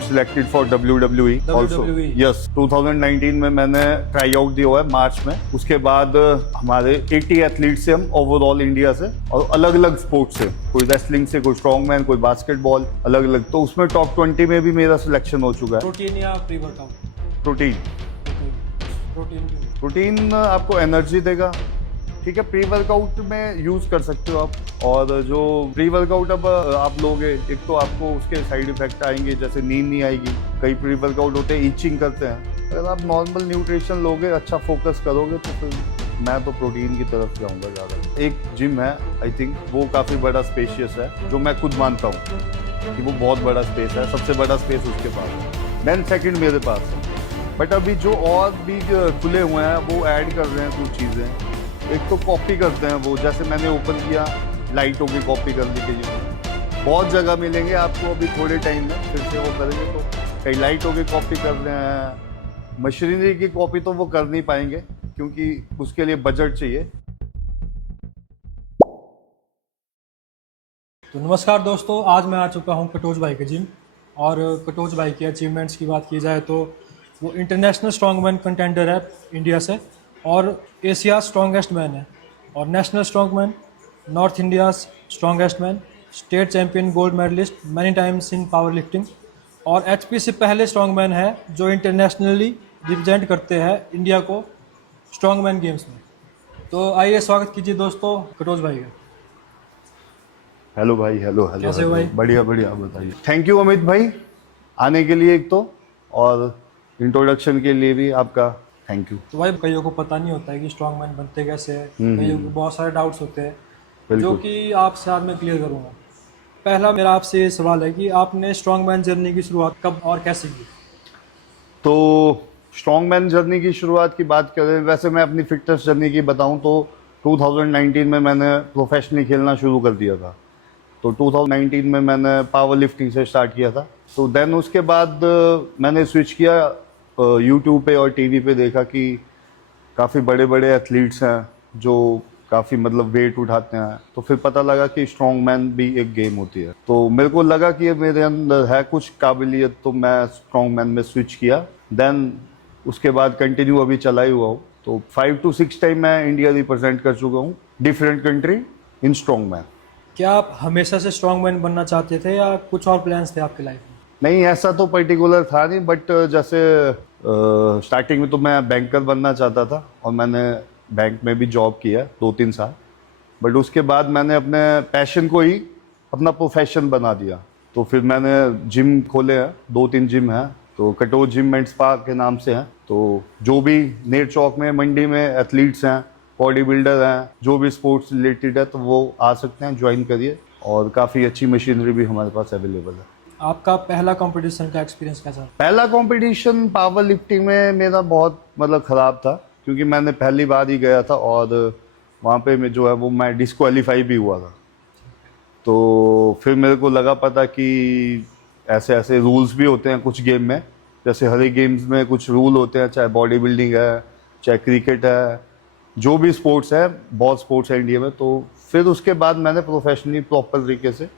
Selected for WWE also. WWE. Yes, 2019 में मैंने try out दिया हुआ है मार्च में। उसके बाद हमारे 80 एथलीट से हम ओवरऑल इंडिया से और अलग अलग स्पोर्ट्स से, कोई रेसलिंग से, कोई स्ट्रॉन्ग मैन, कोई बास्केटबॉल, अलग अलग। तो उसमें टॉप 20 में भी मेरा सिलेक्शन हो चुका है। प्रोटीन या प्री वर्कआउट? प्रोटीन प्रोटीन आपको एनर्जी देगा, ठीक है। प्री वर्कआउट में यूज कर सकते हो आप। और जो प्री वर्कआउट अब आप लोगे, एक तो आपको उसके साइड इफेक्ट आएंगे, जैसे नींद नहीं आएगी। कई प्री वर्कआउट होते हैं ईचिंग करते हैं। अगर आप नॉर्मल न्यूट्रिशन लोगे, अच्छा फोकस करोगे, तो फिर मैं तो प्रोटीन की तरफ जाऊंगा ज़्यादा। एक जिम है, आई थिंक वो काफ़ी बड़ा स्पेशियस है, जो मैं खुद मानता हूँ कि वो बहुत बड़ा स्पेस है, सबसे बड़ा स्पेस उसके पास है। देन सेकंड मेरे पास है। बट अभी जो और भी खुले हुए हैं वो ऐड कर रहे हैं कुछ चीज़ें। एक तो कॉपी करते हैं वो, जैसे मैंने ओपन किया लाइटों की कॉपी करने के लिए। बहुत जगह मिलेंगे आपको अभी थोड़े टाइम में, फिर से वो करेंगे। तो कई लाइटों की कॉपी कर रहे हैं, मशीनरी की कॉपी तो वो कर नहीं पाएंगे क्योंकि उसके लिए बजट चाहिए। तो नमस्कार दोस्तों, आज मैं आ चुका हूं कटोच भाई के जिम। और कटोच भाई की अचीवमेंट्स की बात की जाए तो वो इंटरनेशनल स्ट्रॉन्गमैन कंटेंडर है इंडिया से, और एशिया स्ट्रॉन्गेस्ट मैन है, और national strongman, north India strongest man, state champion, gold medalist many times in power lifting, और एचपी से पहले स्ट्रॉन्गमैन है जो इंटरनेशनली रिप्रेजेंट करते हैं इंडिया को स्ट्रॉन्गमैन गेम्स में। तो आइए स्वागत कीजिए दोस्तों कटोच भाई का। हेलो भाई, हेलो हेलो। कैसे हो भाई? बढ़िया बढ़िया, बताइए। थैंक यू अमित भाई आने के लिए एक तो, और इंट्रोडक्शन के लिए भी आपका थैंक यू। तो भाई कईयों को पता नहीं होता है कि स्ट्रॉन्गमैन बनते कैसे हैं, कईयों को बहुत सारे डाउट्स होते हैं जो कि आपसे आज मैं क्लियर करूँगा। पहला मेरा आपसे ये सवाल है कि आपने स्ट्रॉन्गमैन जर्नी की शुरुआत कब और कैसे की? तो स्ट्रॉन्गमैन जर्नी की शुरुआत की बात करें, वैसे मैं अपनी फिटनेस जर्नी की बताऊं तो 2019 में मैंने प्रोफेशनली खेलना शुरू कर दिया था। तो 2019 में मैंने पावर लिफ्टिंग से स्टार्ट किया था। तो देन उसके बाद मैंने स्विच किया, यूट्यूब पे और टीवी पे देखा कि काफ़ी बड़े बड़े एथलीट्स हैं जो काफ़ी मतलब वेट उठाते हैं। तो फिर पता लगा कि स्ट्रॉन्गमैन भी एक गेम होती है। तो मेरे को लगा कि ये मेरे अंदर है कुछ काबिलियत, तो मैं स्ट्रॉन्गमैन में स्विच किया। देन उसके बाद कंटिन्यू अभी चला ही हुआ हूँ। तो 5 to 6 टाइम मैं इंडिया रिप्रेजेंट कर चुका हूँ, डिफरेंट कंट्री, इन स्ट्रॉन्गमैन। क्या आप हमेशा से स्ट्रॉन्गमैन बनना चाहते थे या कुछ और प्लान्स थे आपके लाइफ में? नहीं, ऐसा तो पर्टिकुलर था नहीं, बट जैसे स्टार्टिंग में तो मैं बैंकर बनना चाहता था और मैंने बैंक में भी जॉब किया 2-3 साल। बट उसके बाद मैंने अपने पैशन को ही अपना प्रोफेशन बना दिया। तो फिर मैंने जिम खोले हैं, 2-3 जिम हैं। तो कटोच जिम एंड स्पा के नाम से हैं। तो जो भी नेर चौक में, मंडी में एथलीट्स हैं, बॉडी बिल्डर हैं, जो भी स्पोर्ट्स रिलेटेड है, तो वो आ सकते हैं, ज्वाइन करिए। और काफ़ी अच्छी मशीनरी भी हमारे पास अवेलेबल है। आपका पहला कंपटीशन का एक्सपीरियंस कैसा? पहला कंपटीशन पावर लिफ्टिंग में मेरा बहुत मतलब ख़राब था, क्योंकि मैंने पहली बार ही गया था और वहाँ पे मैं जो है वो मैं डिस्क्वालीफाई भी हुआ था। तो फिर मेरे को लगा पता कि ऐसे ऐसे रूल्स भी होते हैं कुछ गेम में, जैसे हर एक गेम्स में कुछ रूल होते हैं, चाहे बॉडी बिल्डिंग है, चाहे क्रिकेट है, जो भी स्पोर्ट्स है, बहुत स्पोर्ट्स है इंडिया में। तो फिर उसके बाद मैंने प्रोफेशनली प्रॉपर तरीके से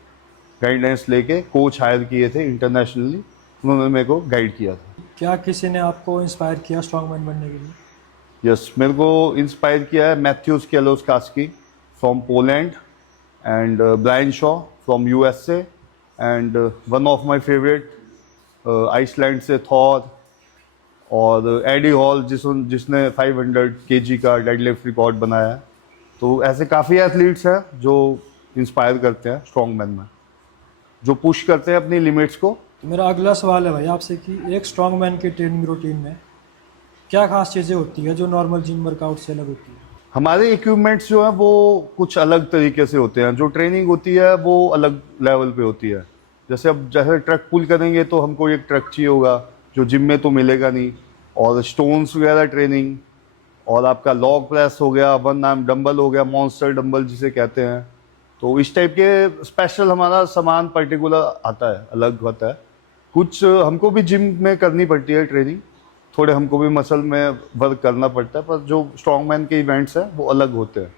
गाइडेंस लेके कोच हायर किए थे इंटरनेशनली, उन्होंने मेरे को गाइड किया था। क्या किसी ने आपको इंस्पायर किया स्ट्रॉन्गमैन बनने के लिए? यस, मेरे को इंस्पायर किया है Mateusz Kieliszkowski from Poland and Brian Shaw from USA and one of my favourite Iceland से थॉर, और एडी हॉल जिसने 500 केजी का डेडलिफ्ट रिकॉर्ड बनाया है। तो ऐसे काफ़ी एथलीट्स हैं जो इंस्पायर करते हैं स्ट्रॉन्गमैन में, जो पुश करते हैं अपनी लिमिट्स को। तो मेरा अगला सवाल है भाई आपसे कि एक स्ट्रॉन्गमैन की ट्रेनिंग रूटीन में क्या खास चीज़ें होती है जो नॉर्मल जिम वर्कआउट से अलग होती है? हमारे इक्विपमेंट्स जो हैं वो कुछ अलग तरीके से होते हैं, जो ट्रेनिंग होती है वो अलग लेवल पे होती है। जैसे ट्रक पुल करेंगे तो हमको एक ट्रक चाहिए होगा, जो जिम में तो मिलेगा नहीं। और स्टोन्स वगैरह ट्रेनिंग, और आपका लॉग प्रेस हो गया, 1 आर्म डंबल हो गया, मॉन्स्टर डंबल जिसे कहते हैं। तो इस टाइप के स्पेशल हमारा सामान पर्टिकुलर आता है, अलग होता है। कुछ हमको भी जिम में करनी पड़ती है ट्रेनिंग, थोड़े हमको भी मसल में वर्क करना पड़ता है, पर जो स्ट्रॉन्गमैन के इवेंट्स हैं वो अलग होते हैं।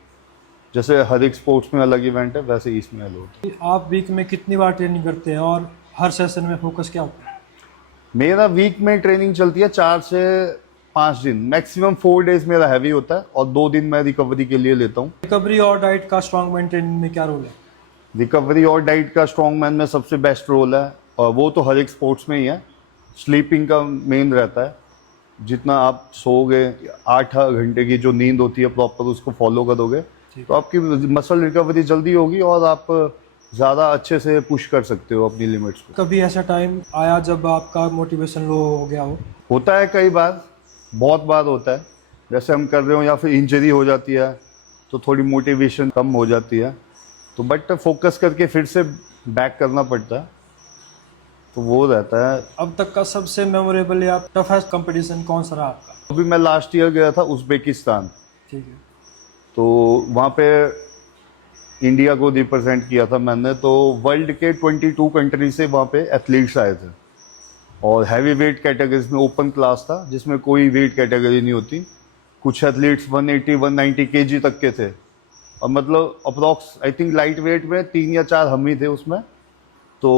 जैसे हर एक स्पोर्ट्स में अलग इवेंट है, वैसे इसमें अलग होता है। आप वीक में कितनी बार ट्रेनिंग करते हैं और हर सेशन में फोकस क्या होता है? मेरा वीक में ट्रेनिंग चलती है 4 से 5 दिन, मैक्सिमम 4 डेज मेरा हैवी होता है और 2 दिन मैं रिकवरी के लिए लेता हूँ। रिकवरी और डाइट का स्ट्रॉन्ग मैन ट्रेनिंग में क्या रोल है? रिकवरी और डाइट का स्ट्रॉन्ग मैन में सबसे बेस्ट रोल है, और वो तो हर एक स्पोर्ट्स में ही है। स्लीपिंग का मेन रहता है, जितना आप सोओगे, 8 घंटे की जो नींद होती है प्रॉपर, उसको फॉलो करोगे तो आपकी मसल रिकवरी जल्दी होगी और आप ज़्यादा अच्छे से पुश कर सकते हो अपनी लिमिट्स को। कभी ऐसा टाइम आया जब आपका मोटिवेशन लो हो गया हो? होता है कई बार, बहुत बार होता है। जैसे हम कर रहे हो या फिर इंजरी हो जाती है तो थोड़ी मोटिवेशन कम हो जाती है, तो बट फोकस करके फिर से बैक करना पड़ता है, तो वो रहता है। अब तक का सबसे मेमोरेबल या टफेस्ट कंपटीशन कौन सा रहा आपका? अभी मैं लास्ट ईयर गया था उज़्बेकिस्तान, ठीक है। तो वहाँ पे इंडिया को रिप्रेजेंट किया था मैंने। तो वर्ल्ड के 22 कंट्री से वहाँ पे एथलीट्स आए थे, और हैवी वेट कैटेगरीज में ओपन क्लास था जिसमें कोई वेट कैटेगरी नहीं होती। कुछ एथलीट्स 180-190 केजी तक के थे, और मतलब approx I think light weight में 3 या 4 हम ही थे उसमें। तो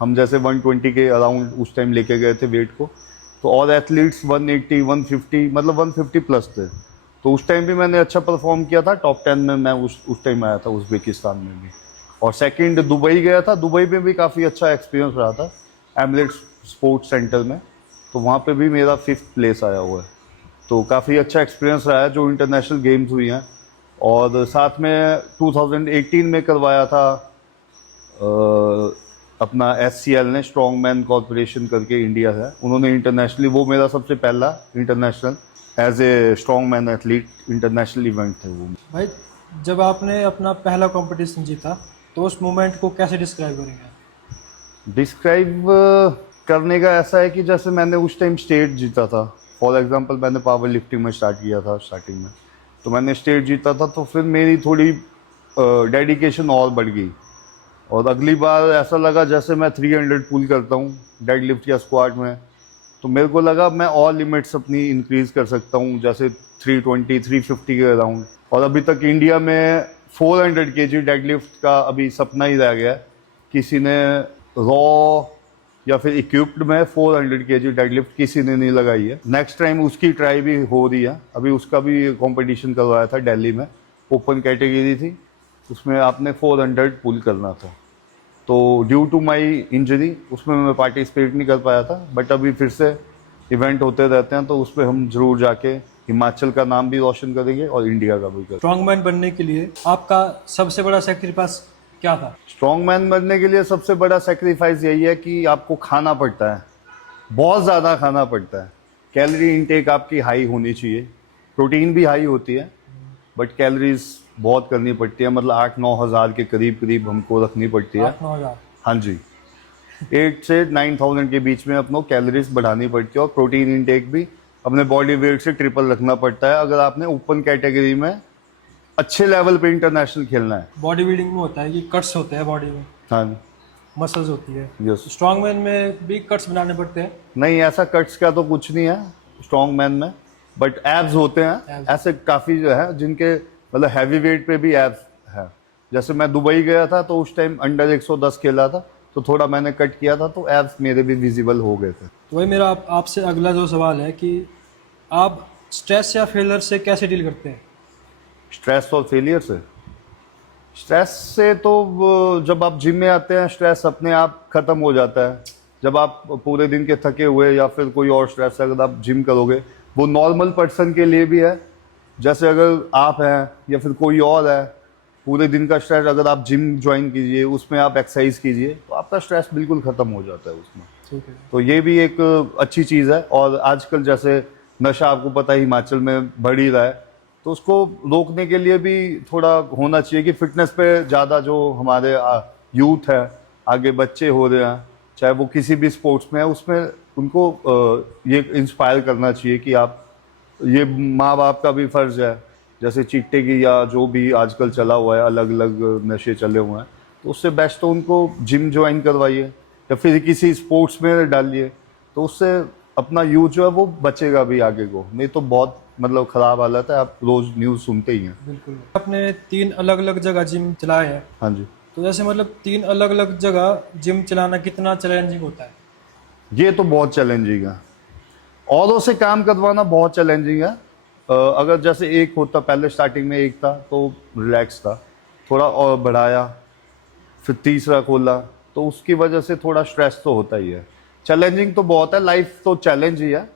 हम जैसे 120 के अराउंड उस टाइम लेके गए थे वेट को, तो और एथलीट्स 180, 150, मतलब 150 प्लस थे। तो उस टाइम भी मैंने अच्छा परफॉर्म किया था, टॉप 10 में मैं उस टाइम आया था उज़्बेकिस्तान में भी। और सेकंड दुबई गया था, दुबई में भी काफ़ी अच्छा एक्सपीरियंस रहा था एमिरेट्स स्पोर्ट्स सेंटर में, तो वहाँ पे भी मेरा 5th प्लेस आया हुआ है। तो काफ़ी अच्छा एक्सपीरियंस रहा है जो इंटरनेशनल गेम्स हुई हैं। और साथ में 2018 में करवाया था अपना SCL ने, स्ट्रॉन्ग मैन कॉर्पोरेशन करके इंडिया है, उन्होंने इंटरनेशनली, वो मेरा सबसे पहला international as a strong man athlete international event थे वो। भाई, जब आपने अपना पहला कंपटीशन जीता तो उस मोमेंट को कैसे डिस्क्राइब करेंगे? डिस्क्राइब करने का ऐसा है कि जैसे मैंने उस टाइम स्टेट जीता था। फॉर एग्जांपल मैंने पावर लिफ्टिंग में स्टार्ट किया था स्टार्टिंग में, तो मैंने स्टेट जीता था, तो फिर मेरी थोड़ी डेडिकेशन और बढ़ गई। और अगली बार ऐसा लगा जैसे मैं 300 पुल करता हूँ डेड लिफ्ट या स्क्वाट में, तो मेरे को लगा मैं और लिमिट्स अपनी इंक्रीज़ कर सकता हूँ, जैसे 320, 350 के अराउंड। और अभी तक इंडिया में 400 kg डेड लिफ्ट का अभी सपना ही रह गया है। किसी ने रॉ या फिर इक्विप्ड में 400 kg डेड लिफ्ट किसी ने नहीं लगाई है। नेक्स्ट टाइम उसकी ट्राई भी हो रही है, अभी उसका भी कंपटीशन करवाया था दिल्ली में, ओपन कैटेगरी थी, उसमें आपने 400 पुल करना था। तो ड्यू टू माय इंजरी उसमें मैं पार्टिसिपेट नहीं कर पाया था, बट अभी फिर से इवेंट होते रहते हैं, तो उस पर हम जरूर जाके हिमाचल का नाम भी रोशन करेंगे और इंडिया का भी करेंगे। स्ट्रॉन्ग मैन बनने के लिए आपका सबसे बड़ा सेक्रीफाइस क्या था? स्ट्रॉन्ग मैन बनने के लिए सबसे बड़ा सेक्रीफाइस यही है कि आपको खाना पड़ता है, बहुत ज़्यादा खाना पड़ता है। कैलोरी इनटेक आपकी हाई होनी चाहिए, प्रोटीन भी हाई होती है, बट कैलोरीज बहुत करनी पड़ती है, मतलब 8-9 हज़ार के करीब हमको रखनी पड़ती है। 8-9 हज़ार? हाँ जी, 8 से 9,000 के बीच में अपनों कैलोरीज बढ़ानी पड़ती है, और प्रोटीन इनटेक भी अपने बॉडी वेट से ट्रिपल रखना पड़ता है अगर आपने ओपन कैटेगरी में अच्छे लेवल पे इंटरनेशनल खेलना है। बॉडी बिल्डिंग में होता है कि कट्स होते हैं बॉडी में, हाँ, मसल्स होती है। यस। स्ट्रॉन्ग मैन में भी कट्स बनाने पड़ते हैं? नहीं, ऐसा कट्स का तो कुछ नहीं है स्ट्रॉन्ग मैन में, बट एब्स होते हैं ऐसे काफ़ी जो है जिनके मतलब हैवी वेट पे भी एब्स है। जैसे मैं दुबई गया था तो उस टाइम अंडर 110 खेला था, तो थोड़ा मैंने कट किया था, तो एब्स मेरे भी विजिबल हो गए थे। तो वही मेरा आपसे अगला जो सवाल है कि आप स्ट्रेस या फेलियर से कैसे डील करते हैं? स्ट्रेस और फेलियर से? स्ट्रेस से तो जब आप जिम में आते हैं स्ट्रेस अपने आप ख़त्म हो जाता है। जब आप पूरे दिन के थके हुए या फिर कोई और स्ट्रेस है, अगर आप जिम करोगे, वो नॉर्मल पर्सन के लिए भी है। जैसे अगर आप हैं या फिर कोई और है, पूरे दिन का स्ट्रेस अगर आप जिम ज्वाइन कीजिए, उसमें आप एक्सरसाइज कीजिए, तो आपका स्ट्रेस बिल्कुल ख़त्म हो जाता है उसमें। ठीक है। तो ये भी एक अच्छी चीज़ है। और आजकल जैसे नशा आपको पता है हिमाचल में बढ़ ही रहा है, तो उसको रोकने के लिए भी थोड़ा होना चाहिए कि फिटनेस पे ज़्यादा जो हमारे यूथ है, आगे बच्चे हो रहे हैं, चाहे वो किसी भी स्पोर्ट्स में है, उसमें उनको ये इंस्पायर करना चाहिए कि आप, ये माँ बाप का भी फ़र्ज़ है, जैसे चिट्टे की या जो भी आजकल चला हुआ है, अलग अलग नशे चले हुए हैं, तो उससे बेस्ट तो उनको जिम ज्वाइन करवाइए या फिर किसी स्पोर्ट्स में डालिए, तो उससे अपना यूथ जो है वो बचेगा भी आगे को। नहीं तो बहुत मतलब ख़राब हालत है, आप रोज़ न्यूज़ सुनते ही हैं। बिल्कुल। आपने 3 अलग अलग जगह जिम चलाए हैं, हाँ जी। तो जैसे मतलब 3 अलग अलग जगह जिम चलाना कितना चैलेंजिंग होता है? ये तो बहुत चैलेंजिंग है, औरों से काम करवाना बहुत चैलेंजिंग है। अगर जैसे एक होता, पहले स्टार्टिंग में एक था तो रिलैक्स था, थोड़ा और बढ़ाया, फिर तीसरा खोला, तो उसकी वजह से थोड़ा स्ट्रेस तो होता ही है। चैलेंजिंग तो बहुत है, लाइफ तो चैलेंज ही है।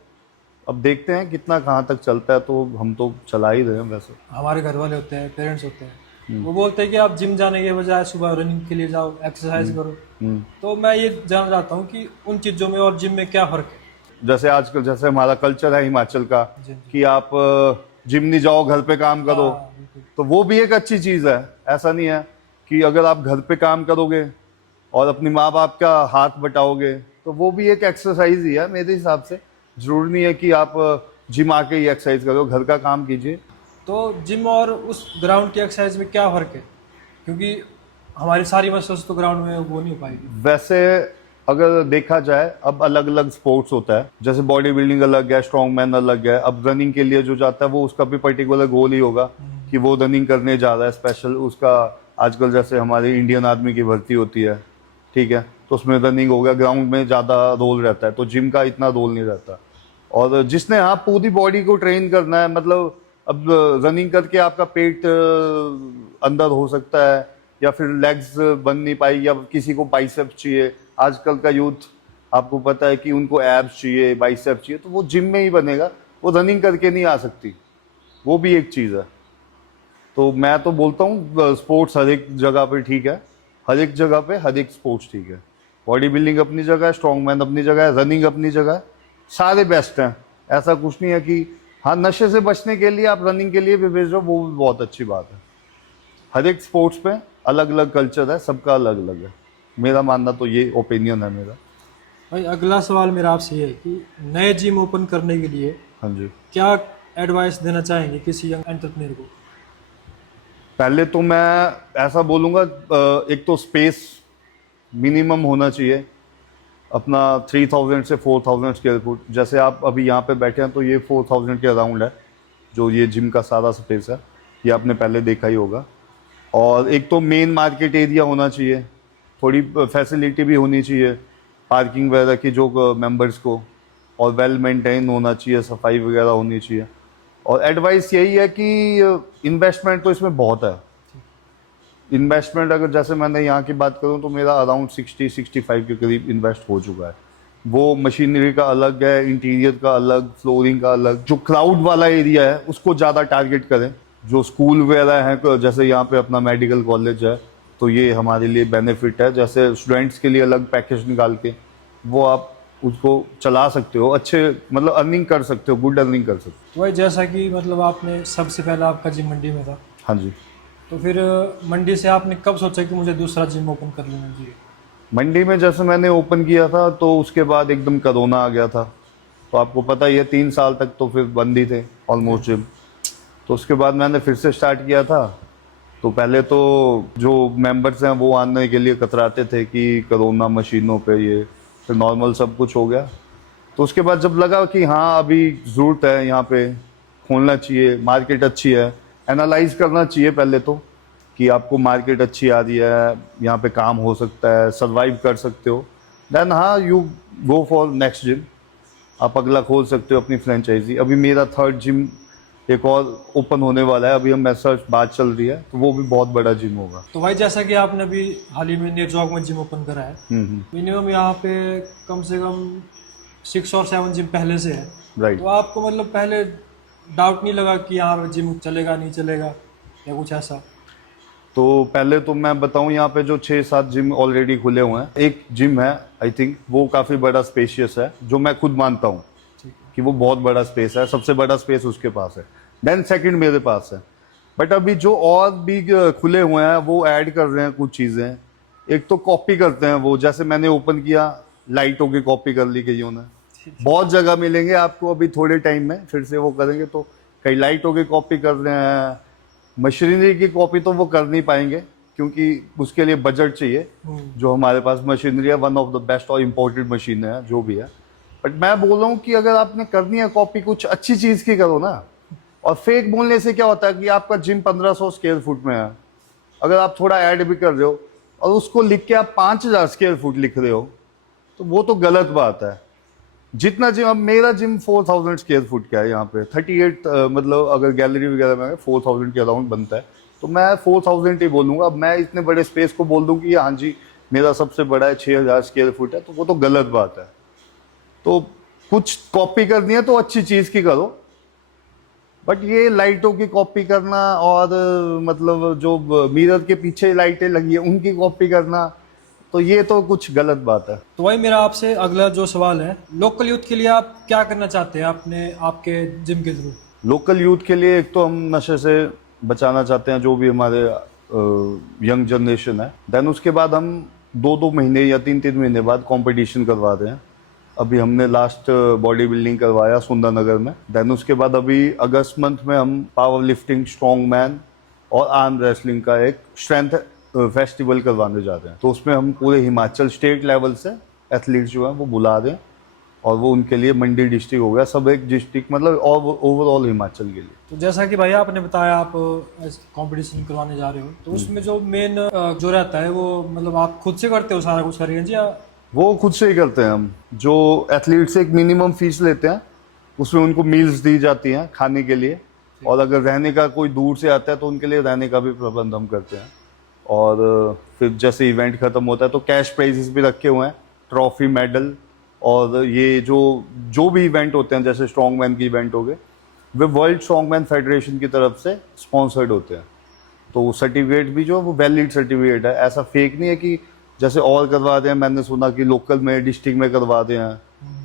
अब देखते हैं कितना कहाँ तक चलता है, तो हम तो चला ही रहे हैं वैसे। हमारे घर वाले होते हैं, पेरेंट्स होते हैं, वो बोलते हैं कि आप जिम जाने के बजाय सुबह रनिंग के लिए जाओ, एक्सरसाइज करो। तो मैं ये जानना चाहता हूँ कि उन चीज़ों में और जिम में क्या फ़र्क है। जैसे आजकल जैसे हमारा कल्चर है हिमाचल का जी जी। कि आप जिम नहीं जाओ, घर पे काम करो, हाँ, बिल्कुल। तो वो भी एक अच्छी चीज़ है। ऐसा नहीं है कि अगर आप घर पे काम करोगे और अपनी माँ बाप का हाथ बटाओगे, तो वो भी एक एक्सरसाइज ही है मेरे हिसाब से। जरूरी नहीं है कि आप जिम आके ही एक्सरसाइज करो, घर का काम कीजिए। तो जिम और उस ग्राउंड की एक्सरसाइज में क्या फ़र्क है, क्योंकि हमारी सारी मसल्स तो ग्राउंड में वो नहीं हो पाएगी। वैसे अगर देखा जाए, अब अलग अलग स्पोर्ट्स होता है, जैसे बॉडी बिल्डिंग अलग है, स्ट्रॉन्ग मैन अलग है। अब रनिंग के लिए जो जाता है वो उसका भी पर्टिकुलर गोल ही होगा कि वो रनिंग करने जा रहा है स्पेशल उसका। आजकल जैसे हमारे इंडियन आर्मी की भर्ती होती है, ठीक है, तो उसमें रनिंग हो गया, ग्राउंड में ज़्यादा रोल रहता है, तो जिम का इतना रोल नहीं रहता। और जिसने आप पूरी बॉडी को ट्रेन करना है, मतलब अब रनिंग करके आपका पेट अंदर हो सकता है, या फिर लेग्स बन नहीं पाएगी, या किसी को बाइसेप्स चाहिए। आजकल का यूथ आपको पता है कि उनको एब्स चाहिए, बाइसेप्स चाहिए, तो वो जिम में ही बनेगा, वो रनिंग करके नहीं आ सकती। वो भी एक चीज़ है। तो मैं तो बोलता हूँ स्पोर्ट्स हर एक जगह पे ठीक है, हर एक जगह पे हर एक स्पोर्ट्स ठीक है। बॉडी बिल्डिंग अपनी जगह है, स्ट्रॉन्ग मैन अपनी जगह है, रनिंग अपनी जगह है, सारे बेस्ट हैं। ऐसा कुछ नहीं है कि हाँ नशे से बचने के लिए आप रनिंग के लिए भी भेज रहे हो, वो भी बहुत अच्छी बात है। हर एक स्पोर्ट्स पे अलग अलग कल्चर है, सबका अलग अलग है। मेरा मानना तो ये ओपिनियन है मेरा। भाई अगला सवाल मेरा आपसे ये है कि नए जिम ओपन करने के लिए हाँ जी। क्या एडवाइस देना चाहेंगे किसी यंग एंटरप्रेन्योर को। पहले तो मैं ऐसा बोलूँगा, एक तो स्पेस मिनिमम होना चाहिए अपना 3000 से 4000 स्क्वायर फुट। जैसे आप अभी यहाँ पे बैठे हैं तो ये 4000 के अराउंड है जो ये जिम का सारा स्पेस है, ये आपने पहले देखा ही होगा। और एक तो मेन मार्केट एरिया होना चाहिए, थोड़ी फैसिलिटी भी होनी चाहिए पार्किंग वगैरह की जो मेंबर्स को, और वेल मेंटेन होना चाहिए, सफाई वगैरह होनी चाहिए। और एडवाइस यही है कि इन्वेस्टमेंट तो इसमें बहुत है। इन्वेस्टमेंट अगर जैसे मैंने यहाँ की बात करूँ तो मेरा अराउंड 60-65 के करीब इन्वेस्ट हो चुका है। वो मशीनरी का अलग है, इंटीरियर का अलग, फ्लोरिंग का अलग। जो क्राउड वाला एरिया है उसको ज़्यादा टारगेट करें, जो स्कूल वगैरह हैं, जैसे यहाँ पे अपना मेडिकल कॉलेज है, तो ये हमारे लिए बेनिफिट है। जैसे स्टूडेंट्स के लिए अलग पैकेज निकाल के वो आप उसको चला सकते हो, अच्छे मतलब अर्निंग कर सकते हो, गुड अर्निंग कर सकते हो। तो भाई जैसा कि मतलब आपने सबसे पहले आपका जिम मंडी में था, हाँ जी। तो फिर मंडी से आपने कब सोचा कि मुझे दूसरा जिम ओपन कर लेना चाहिए। मंडी में जैसे मैंने ओपन किया था तो उसके बाद एकदम कोरोना आ गया था, तो आपको पता ही है 3 साल तक तो फिर बंद ही थे ऑलमोस्ट जिम। तो उसके बाद मैंने फिर से स्टार्ट किया था। तो पहले तो जो मेंबर्स हैं वो आने के लिए कतराते थे कि कोरोना मशीनों पे, ये फिर नॉर्मल सब कुछ हो गया। तो उसके बाद जब लगा कि हाँ अभी ज़रूरत है यहाँ पे खोलना चाहिए, मार्केट अच्छी है, एनालाइज करना चाहिए पहले तो कि आपको मार्केट अच्छी आ रही है, यहाँ पे काम हो सकता है, सर्वाइव कर सकते हो, देन हाँ you go for next gym. आप अगला खोल सकते हो अपनी फ्रेंचाइजी। अभी मेरा 3rd जिम एक और ओपन होने वाला है, अभी हम ऐसा बात चल रही है, तो वो भी बहुत बड़ा जिम होगा। तो भाई जैसा कि आपने अभी हाल ही में नेरचौक में जिम ओपन करा है, मिनिमम यहाँ पे कम से कम 6 और 7 जिम पहले से है, राइट। तो आपको मतलब पहले डाउट नहीं लगा कि यहाँ पे जिम चलेगा नहीं चलेगा या कुछ ऐसा। तो पहले तो मैं बताऊं, यहाँ पे जो 6-7 जिम ऑलरेडी खुले हुए हैं, एक जिम है आई थिंक वो काफ़ी बड़ा स्पेशियस है, जो मैं खुद मानता हूँ कि वो बहुत बड़ा स्पेस है, सबसे बड़ा स्पेस उसके पास है। देन सेकंड मेरे पास है। बट अभी जो और भी खुले हुए हैं वो ऐड कर रहे हैं कुछ चीज़ें। एक तो कॉपी करते हैं वो, जैसे मैंने ओपन किया लाइटों की कॉपी कर ली कईयों ने, बहुत जगह मिलेंगे आपको अभी थोड़े टाइम में फिर से वो करेंगे। तो कई लाइटों की कॉपी कर रहे हैं, मशीनरी की कॉपी तो वो कर नहीं पाएंगे क्योंकि उसके लिए बजट चाहिए। जो हमारे पास मशीनरी है, वन ऑफ द बेस्ट और इम्पोर्टेड मशीन है जो भी है। बट मैं बोल रहा हूँ कि अगर आपने करनी है कॉपी, कुछ अच्छी चीज़ की करो ना। और फेक बोलने से क्या होता है कि आपका जिम 1500 स्क्वायर फुट में है, अगर आप थोड़ा ऐड भी कर रहे हो और उसको लिख के आप 5000 स्क्वायर फुट लिख रहे हो, तो वो तो गलत बात है। जितना जिम, अब मेरा जिम 4000 स्क्वायर फुट का है यहाँ पे, 38 मतलब अगर गैलरी वगैरह में 4000 के अराउंड बनता है, तो मैं 4000 ही बोलूँगा। अब मैं इतने बड़े स्पेस को बोल दूँ कि हाँ जी मेरा सबसे बड़ा है 6000 स्क्वायर फुट है, तो वो तो गलत बात है। तो कुछ कॉपी करनी है तो अच्छी चीज़ की करो, बट ये लाइटों की कॉपी करना और मतलब जो मिरर के पीछे लाइटें लगी है उनकी कॉपी करना, तो ये तो कुछ गलत बात है। तो वही मेरा आपसे अगला जो सवाल है, लोकल यूथ के लिए आप क्या करना चाहते हैं अपने आपके जिम के थ्रू? लोकल यूथ के लिए एक तो हम नशे से बचाना चाहते हैं, जो भी हमारे यंग जनरेशन है। देन उसके बाद हम 2-2 महीने या 3-3 महीने बाद कंपटीशन करवा रहे हैं। अभी हमने लास्ट बॉडी बिल्डिंग करवाया सुंदरनगर में। देन उसके बाद अभी अगस्त मंथ में हम पावर लिफ्टिंग, स्ट्रॉन्ग मैन और आर्म रेसलिंग का एक स्ट्रेंथ फेस्टिवल करवाने जा रहे हैं। तो उसमें हम पूरे हिमाचल स्टेट लेवल से एथलीट्स जो हैं वो बुला रहे हैं, और वो उनके लिए मंडी डिस्ट्रिक्ट हो गया, सब एक डिस्ट्रिक्ट मतलब ओवरऑल हिमाचल के लिए। तो जैसा कि भैया आपने बताया आप कंपटीशन करवाने जा रहे हो, तो उसमें जो मेन जो रहता है वो मतलब आप खुद से करते हो सारा कुछ अरेंज, या वो खुद से ही करते हैं हम। जो एथलीट से एक मिनिमम फीस लेते हैं, उसमें उनको मील्स दी जाती हैं खाने के लिए, और अगर रहने का कोई दूर से आता है तो उनके लिए रहने का भी प्रबंध हम करते हैं। और फिर जैसे इवेंट खत्म होता है तो कैश प्राइजेस भी रखे हुए हैं, ट्रॉफी, मेडल, और ये जो भी इवेंट होते हैं, जैसे स्ट्रॉन्ग मैन की इवेंट हो गए, वे वर्ल्ड स्ट्रॉन्ग मैन फेडरेशन की तरफ से स्पॉन्सर्ड होते हैं। तो सर्टिफिकेट भी जो है वो वैलिड सर्टिफिकेट है, ऐसा फेक नहीं है कि जैसे और करवा दें। मैंने सुना कि लोकल में, डिस्ट्रिक्ट में करवा दें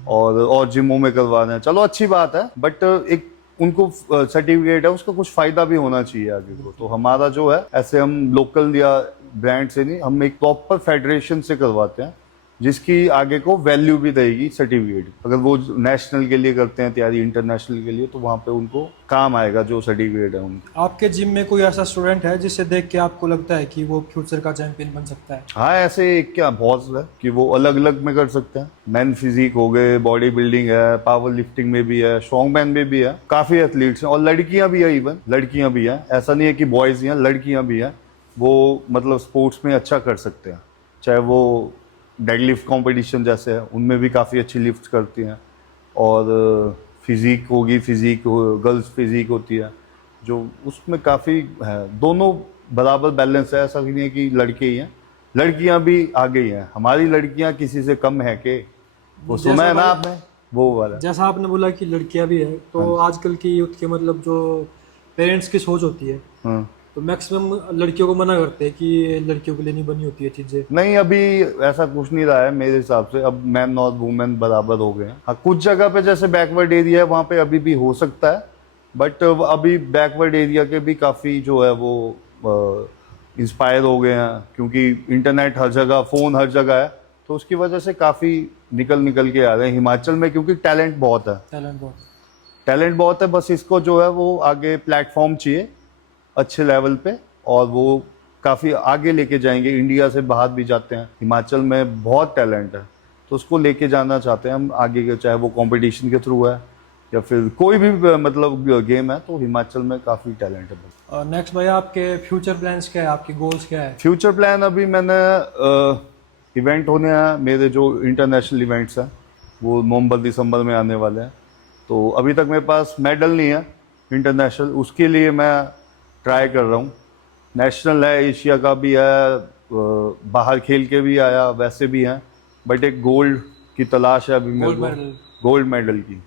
और जिमों में करवा दें, चलो अच्छी बात है, बट एक उनको सर्टिफिकेट है, उसका कुछ फायदा भी होना चाहिए आगे को। तो हमारा जो है, ऐसे हम लोकल या ब्रांड से नहीं, हम एक प्रॉपर फेडरेशन से करवाते हैं, जिसकी आगे को वैल्यू भी रहेगी सर्टिफिकेट। अगर वो नेशनल के लिए करते हैं तैयारी, इंटरनेशनल के लिए, तो वहाँ पे उनको काम आएगा जो सर्टिफिकेट है उनका। आपके जिम में कोई ऐसा स्टूडेंट है जिसे देख के आपको लगता है कि वो फ्यूचर का चैंपियन बन सकता है? हाँ, ऐसे क्या बहुत है कि वो अलग अलग में कर सकते हैं। मैन फिजिक हो गए, बॉडी बिल्डिंग है, पावर लिफ्टिंग में भी है, स्ट्रॉन्ग मैन में भी है, काफी एथलीट्स हैं। और लड़कियां भी है, इवन लड़कियां भी हैं, ऐसा नहीं है कि बॉयज ही हैं, लड़कियां भी हैं। वो मतलब स्पोर्ट्स में अच्छा कर सकते हैं, चाहे वो डेडलिफ्ट कंपटीशन जैसे है उनमें भी काफ़ी अच्छी लिफ्ट करती हैं। और फिजिक होगी, गर्ल्स फिजिक होती है, जो उसमें काफ़ी है। दोनों बराबर बैलेंस है, ऐसा नहीं है कि लड़के ही हैं, लड़कियां भी आगे ही हैं। हमारी लड़कियां किसी से कम है के? वो सुना है ना आपने वो वाला? जैसा आपने बोला कि लड़कियां भी है, तो आजकल की यूथ के मतलब जो पेरेंट्स की सोच होती है, हाँ। तो मैक्सिमम लड़कियों को मना करते हैं कि ये लड़कियों के लिए नहीं बनी होती है चीजें। नहीं, अभी ऐसा कुछ नहीं रहा है मेरे हिसाब से। अब मैन और वुमेन बराबर हो गए हैं। हाँ, कुछ जगह पे जैसे बैकवर्ड एरिया है वहाँ पे अभी भी हो सकता है, बट अभी बैकवर्ड एरिया के भी काफ़ी जो है वो इंस्पायर हो गए हैं, क्योंकि इंटरनेट हर जगह, फ़ोन हर जगह है, तो उसकी वजह से काफ़ी निकल के आ रहे हैं हिमाचल में, क्योंकि टैलेंट बहुत है। टैलेंट बहुत है, बस इसको जो है वो आगे प्लेटफॉर्म चाहिए अच्छे लेवल पे, और वो काफ़ी आगे लेके जाएंगे। इंडिया से बाहर भी जाते हैं, हिमाचल में बहुत टैलेंट है, तो उसको लेके जाना चाहते हैं हम आगे के, चाहे वो कंपटीशन के थ्रू है या फिर कोई भी मतलब गेम है, तो हिमाचल में काफ़ी टैलेंट है। नेक्स्ट भैया, आपके फ्यूचर प्लान्स क्या है, आपके गोल्स क्या है? फ्यूचर प्लान, अभी मैंने इवेंट होने हैं मेरे, जो इंटरनेशनल इवेंट्स हैं वो नवंबर-दिसंबर में आने वाले हैं। तो अभी तक मेरे पास मेडल नहीं है इंटरनेशनल, उसके लिए मैं ट्राई कर रहा हूँ। नेशनल है, एशिया का भी है, बाहर खेल के भी आया, वैसे भी हैं, बट एक गोल्ड की तलाश है अभी मेरे को, गोल्ड मेडल की।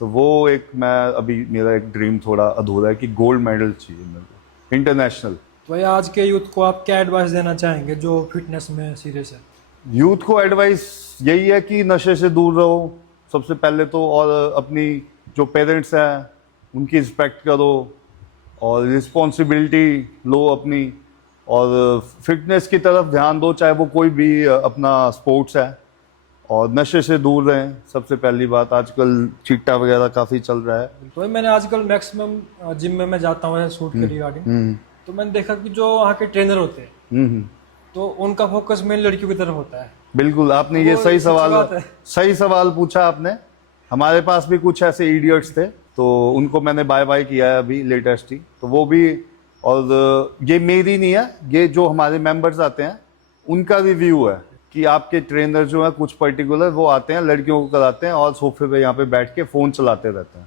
तो वो एक मैं अभी, मेरा एक ड्रीम थोड़ा अधूरा है कि गोल्ड मेडल चाहिए मेरे को इंटरनेशनल। तो भैया, आज के यूथ को आप क्या एडवाइस देना चाहेंगे जो फिटनेस में सीरियस है? यूथ को एडवाइस यही है कि नशे से दूर रहो सबसे पहले तो, और अपनी जो पेरेंट्स हैं उनकी रिस्पेक्ट करो, और रिस्पॉन्सिबिलिटी लो अपनी, और फिटनेस की तरफ ध्यान दो, चाहे वो कोई भी अपना स्पोर्ट्स है, और नशे से दूर रहें सबसे पहली बात। आजकल चिट्टा वगैरह काफ़ी चल रहा है। तो मैंने आजकल मैक्सिमम जिम में मैं जाता हूँ शूट के रिगार्डिंग, तो मैंने देखा कि जो वहाँ के ट्रेनर होते हैं तो उनका फोकस मेन लड़कियों की तरफ होता है। बिल्कुल, आपने ये सही सवाल पूछा आपने। हमारे पास भी कुछ ऐसे इडियट्स थे, तो उनको मैंने बाय बाय किया है अभी लेटेस्ट ही, तो वो भी। और ये मेरी नहीं है, ये जो हमारे मेंबर्स आते हैं उनका रिव्यू है कि आपके ट्रेनर जो है कुछ पर्टिकुलर वो आते हैं लड़कियों को कराते हैं और सोफे पे यहाँ पे बैठ के फ़ोन चलाते रहते हैं।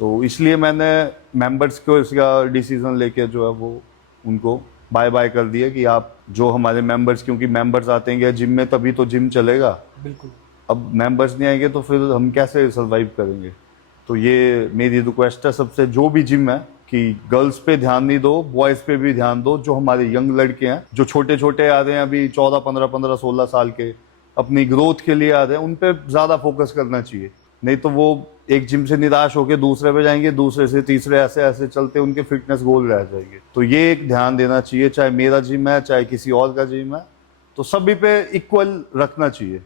तो इसलिए मैंने मेंबर्स को इसका डिसीजन लेके जो है वो उनको बाय बाय कर दिया कि आप जो हमारे मेंबर्स, क्योंकि मेंबर्स आते हैं जिम में तभी तो जिम चलेगा। बिल्कुल। अब मेंबर्स नहीं आएंगे तो फिर हम कैसे सरवाइव करेंगे। तो ये मेरी रिक्वेस्ट है सबसे, जो भी जिम है, कि गर्ल्स पे ध्यान नहीं दो, बॉयज़ पे भी ध्यान दो। जो हमारे यंग लड़के हैं जो छोटे छोटे आ रहे हैं अभी 14, 15, 15, 16 साल के, अपनी ग्रोथ के लिए आ रहे हैं, उन पे ज़्यादा फोकस करना चाहिए। नहीं तो वो एक जिम से निराश होकर दूसरे पे जाएंगे, दूसरे से तीसरे, ऐसे ऐसे चलते उनके फिटनेस गोल रह जाएंगे। तो ये एक ध्यान देना चाहिए, चाहे मेरा जिम है चाहे किसी और का जिम है, तो सभी पे इक्वल रखना चाहिए,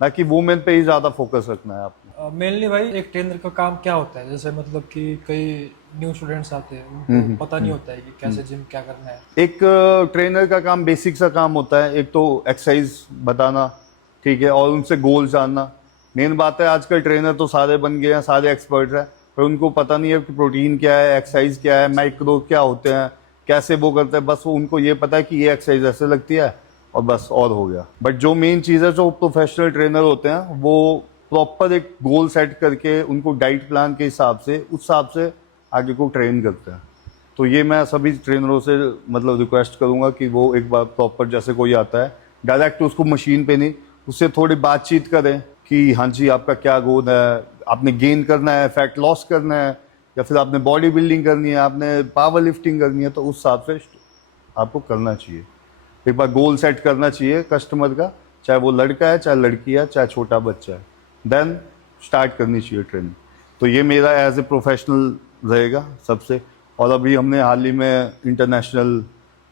ना कि वुमेन पे ही ज़्यादा फोकस रखना है आपको। मेनली भाई एक ट्रेनर का काम क्या होता है? जैसे मतलब कि कई न्यू स्टूडेंट्स आते हैं, उनको पता नहीं होता है कि कैसे जिम क्या करना है। एक ट्रेनर का काम बेसिक सा काम होता है, एक तो एक्सरसाइज बताना, ठीक है, और उनसे गोल जानना। मेन बात है आजकल ट्रेनर तो सारे बन गए हैं, सारे एक्सपर्ट हैं, पर उनको पता नहीं है कि प्रोटीन क्या है, एक्सरसाइज क्या है, माइक्रो क्या होते हैं, कैसे वो करते हैं। बस उनको ये पता है कि ये एक्सरसाइज ऐसे लगती है और बस और हो गया। बट जो मेन चीज़ है, जो प्रोफेशनल ट्रेनर होते हैं वो प्रॉपर एक गोल सेट करके उनको डाइट प्लान के हिसाब से, उस हिसाब से आगे को ट्रेन करते हैं। तो ये मैं सभी ट्रेनरों से मतलब रिक्वेस्ट करूंगा कि वो एक बार प्रॉपर, जैसे कोई आता है डायरेक्ट उसको मशीन पे नहीं, उससे थोड़ी बातचीत करें कि हाँ जी आपका क्या गोल है, आपने गेन करना है, फैट लॉस करना है, या फिर आपने बॉडी बिल्डिंग करनी है, आपने पावर लिफ्टिंग करनी है, तो उस हिसाब से आपको करना चाहिए। एक बार गोल सेट करना चाहिए कस्टमर का, चाहे वो लड़का है चाहे लड़की है चाहे छोटा बच्चा है, देन स्टार्ट करनी चाहिए ट्रेनिंग। तो ये मेरा एज ए प्रोफेशनल रहेगा सबसे। और अभी हमने हाल ही में इंटरनेशनल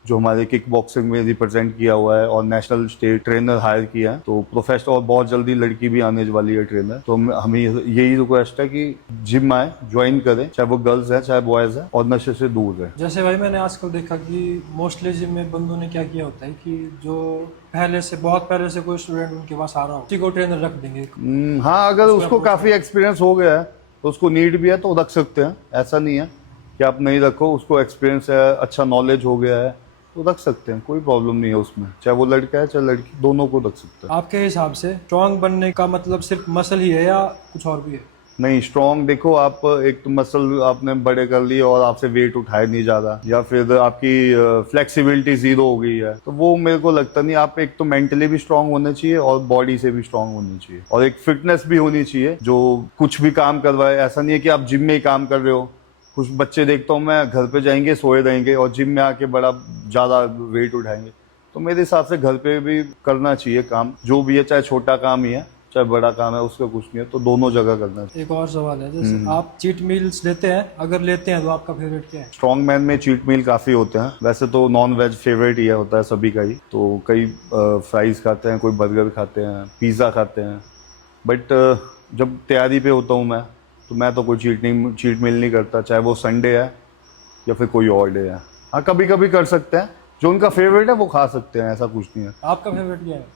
जो हमारे किक बॉक्सिंग में रिप्रेजेंट किया हुआ है और नेशनल स्टेट ट्रेनर हायर किया है, तो प्रोफेशनल, और बहुत जल्दी लड़की भी आने वाली है ट्रेनर। तो हमें यही रिक्वेस्ट है कि जिम आए, ज्वाइन करें, चाहे वो गर्ल्स है चाहे बॉयज़ है, और नशे से दूर रहे। जैसे भाई मैंने आजकल देखा कि मोस्टली जिम में बंदों ने क्या किया होता है कि जो पहले से, बहुत पहले से कोई स्टूडेंट उनके पास आ रहा हो, उसी को ट्रेनर रख देंगे। हाँ, अगर उसको काफ़ी एक्सपीरियंस हो गया है तो उसको नीड भी है तो रख सकते हैं। ऐसा नहीं है कि आप नहीं रखो, उसको एक्सपीरियंस है, अच्छा नॉलेज हो गया है तो रख सकते हैं, कोई प्रॉब्लम नहीं है उसमें। चाहे वो लड़का है चाहे लड़की, दोनों को रख सकते हैं। आपके हिसाब से स्ट्रांग बनने का मतलब सिर्फ मसल ही है या कुछ और भी है? नहीं, स्ट्रॉन्ग देखो, आप एक तो मसल आपने बड़े कर लिए और आपसे वेट उठाया नहीं जा रहा, या फिर आपकी फ्लेक्सिबिलिटी जीरो हो गई है, तो वो मेरे को लगता नहीं। आप एक तो मेंटली भी स्ट्रांग होना चाहिए और बॉडी से भी स्ट्रांग होनी चाहिए, और एक फिटनेस भी होनी चाहिए जो कुछ भी काम करवाए। ऐसा नहीं है कि आप जिम में ही काम कर रहे हो। कुछ बच्चे देखता हूँ मैं, घर पे जाएंगे सोए रहेंगे और जिम में आके बड़ा ज़्यादा वेट उठाएंगे। तो मेरे हिसाब से घर पे भी करना चाहिए काम, जो भी है, चाहे छोटा काम ही है चाहे बड़ा काम है, उसका कुछ नहीं है, तो दोनों जगह करना चाहिए। एक और सवाल है, जैसे आप चीट मील्स लेते हैं, अगर लेते हैं तो आपका फेवरेट क्या है? स्ट्रॉन्ग मैन में चीट मील काफ़ी होते हैं। वैसे तो नॉन वेज फेवरेट ही होता है सभी का ही। तो कई फ्राइज खाते हैं, कोई बर्गर खाते हैं, पिज़्ज़ा खाते हैं। बट जब तैयारी पे होता हूँ तो मैं तो कोई चीट मील नहीं करता, चाहे वो संडे है या फिर कोई और डे है। हाँ, कभी कभी कर सकते हैं, जो उनका फेवरेट है वो खा सकते हैं, ऐसा कुछ नहीं है। आपका फेवरेट क्या है?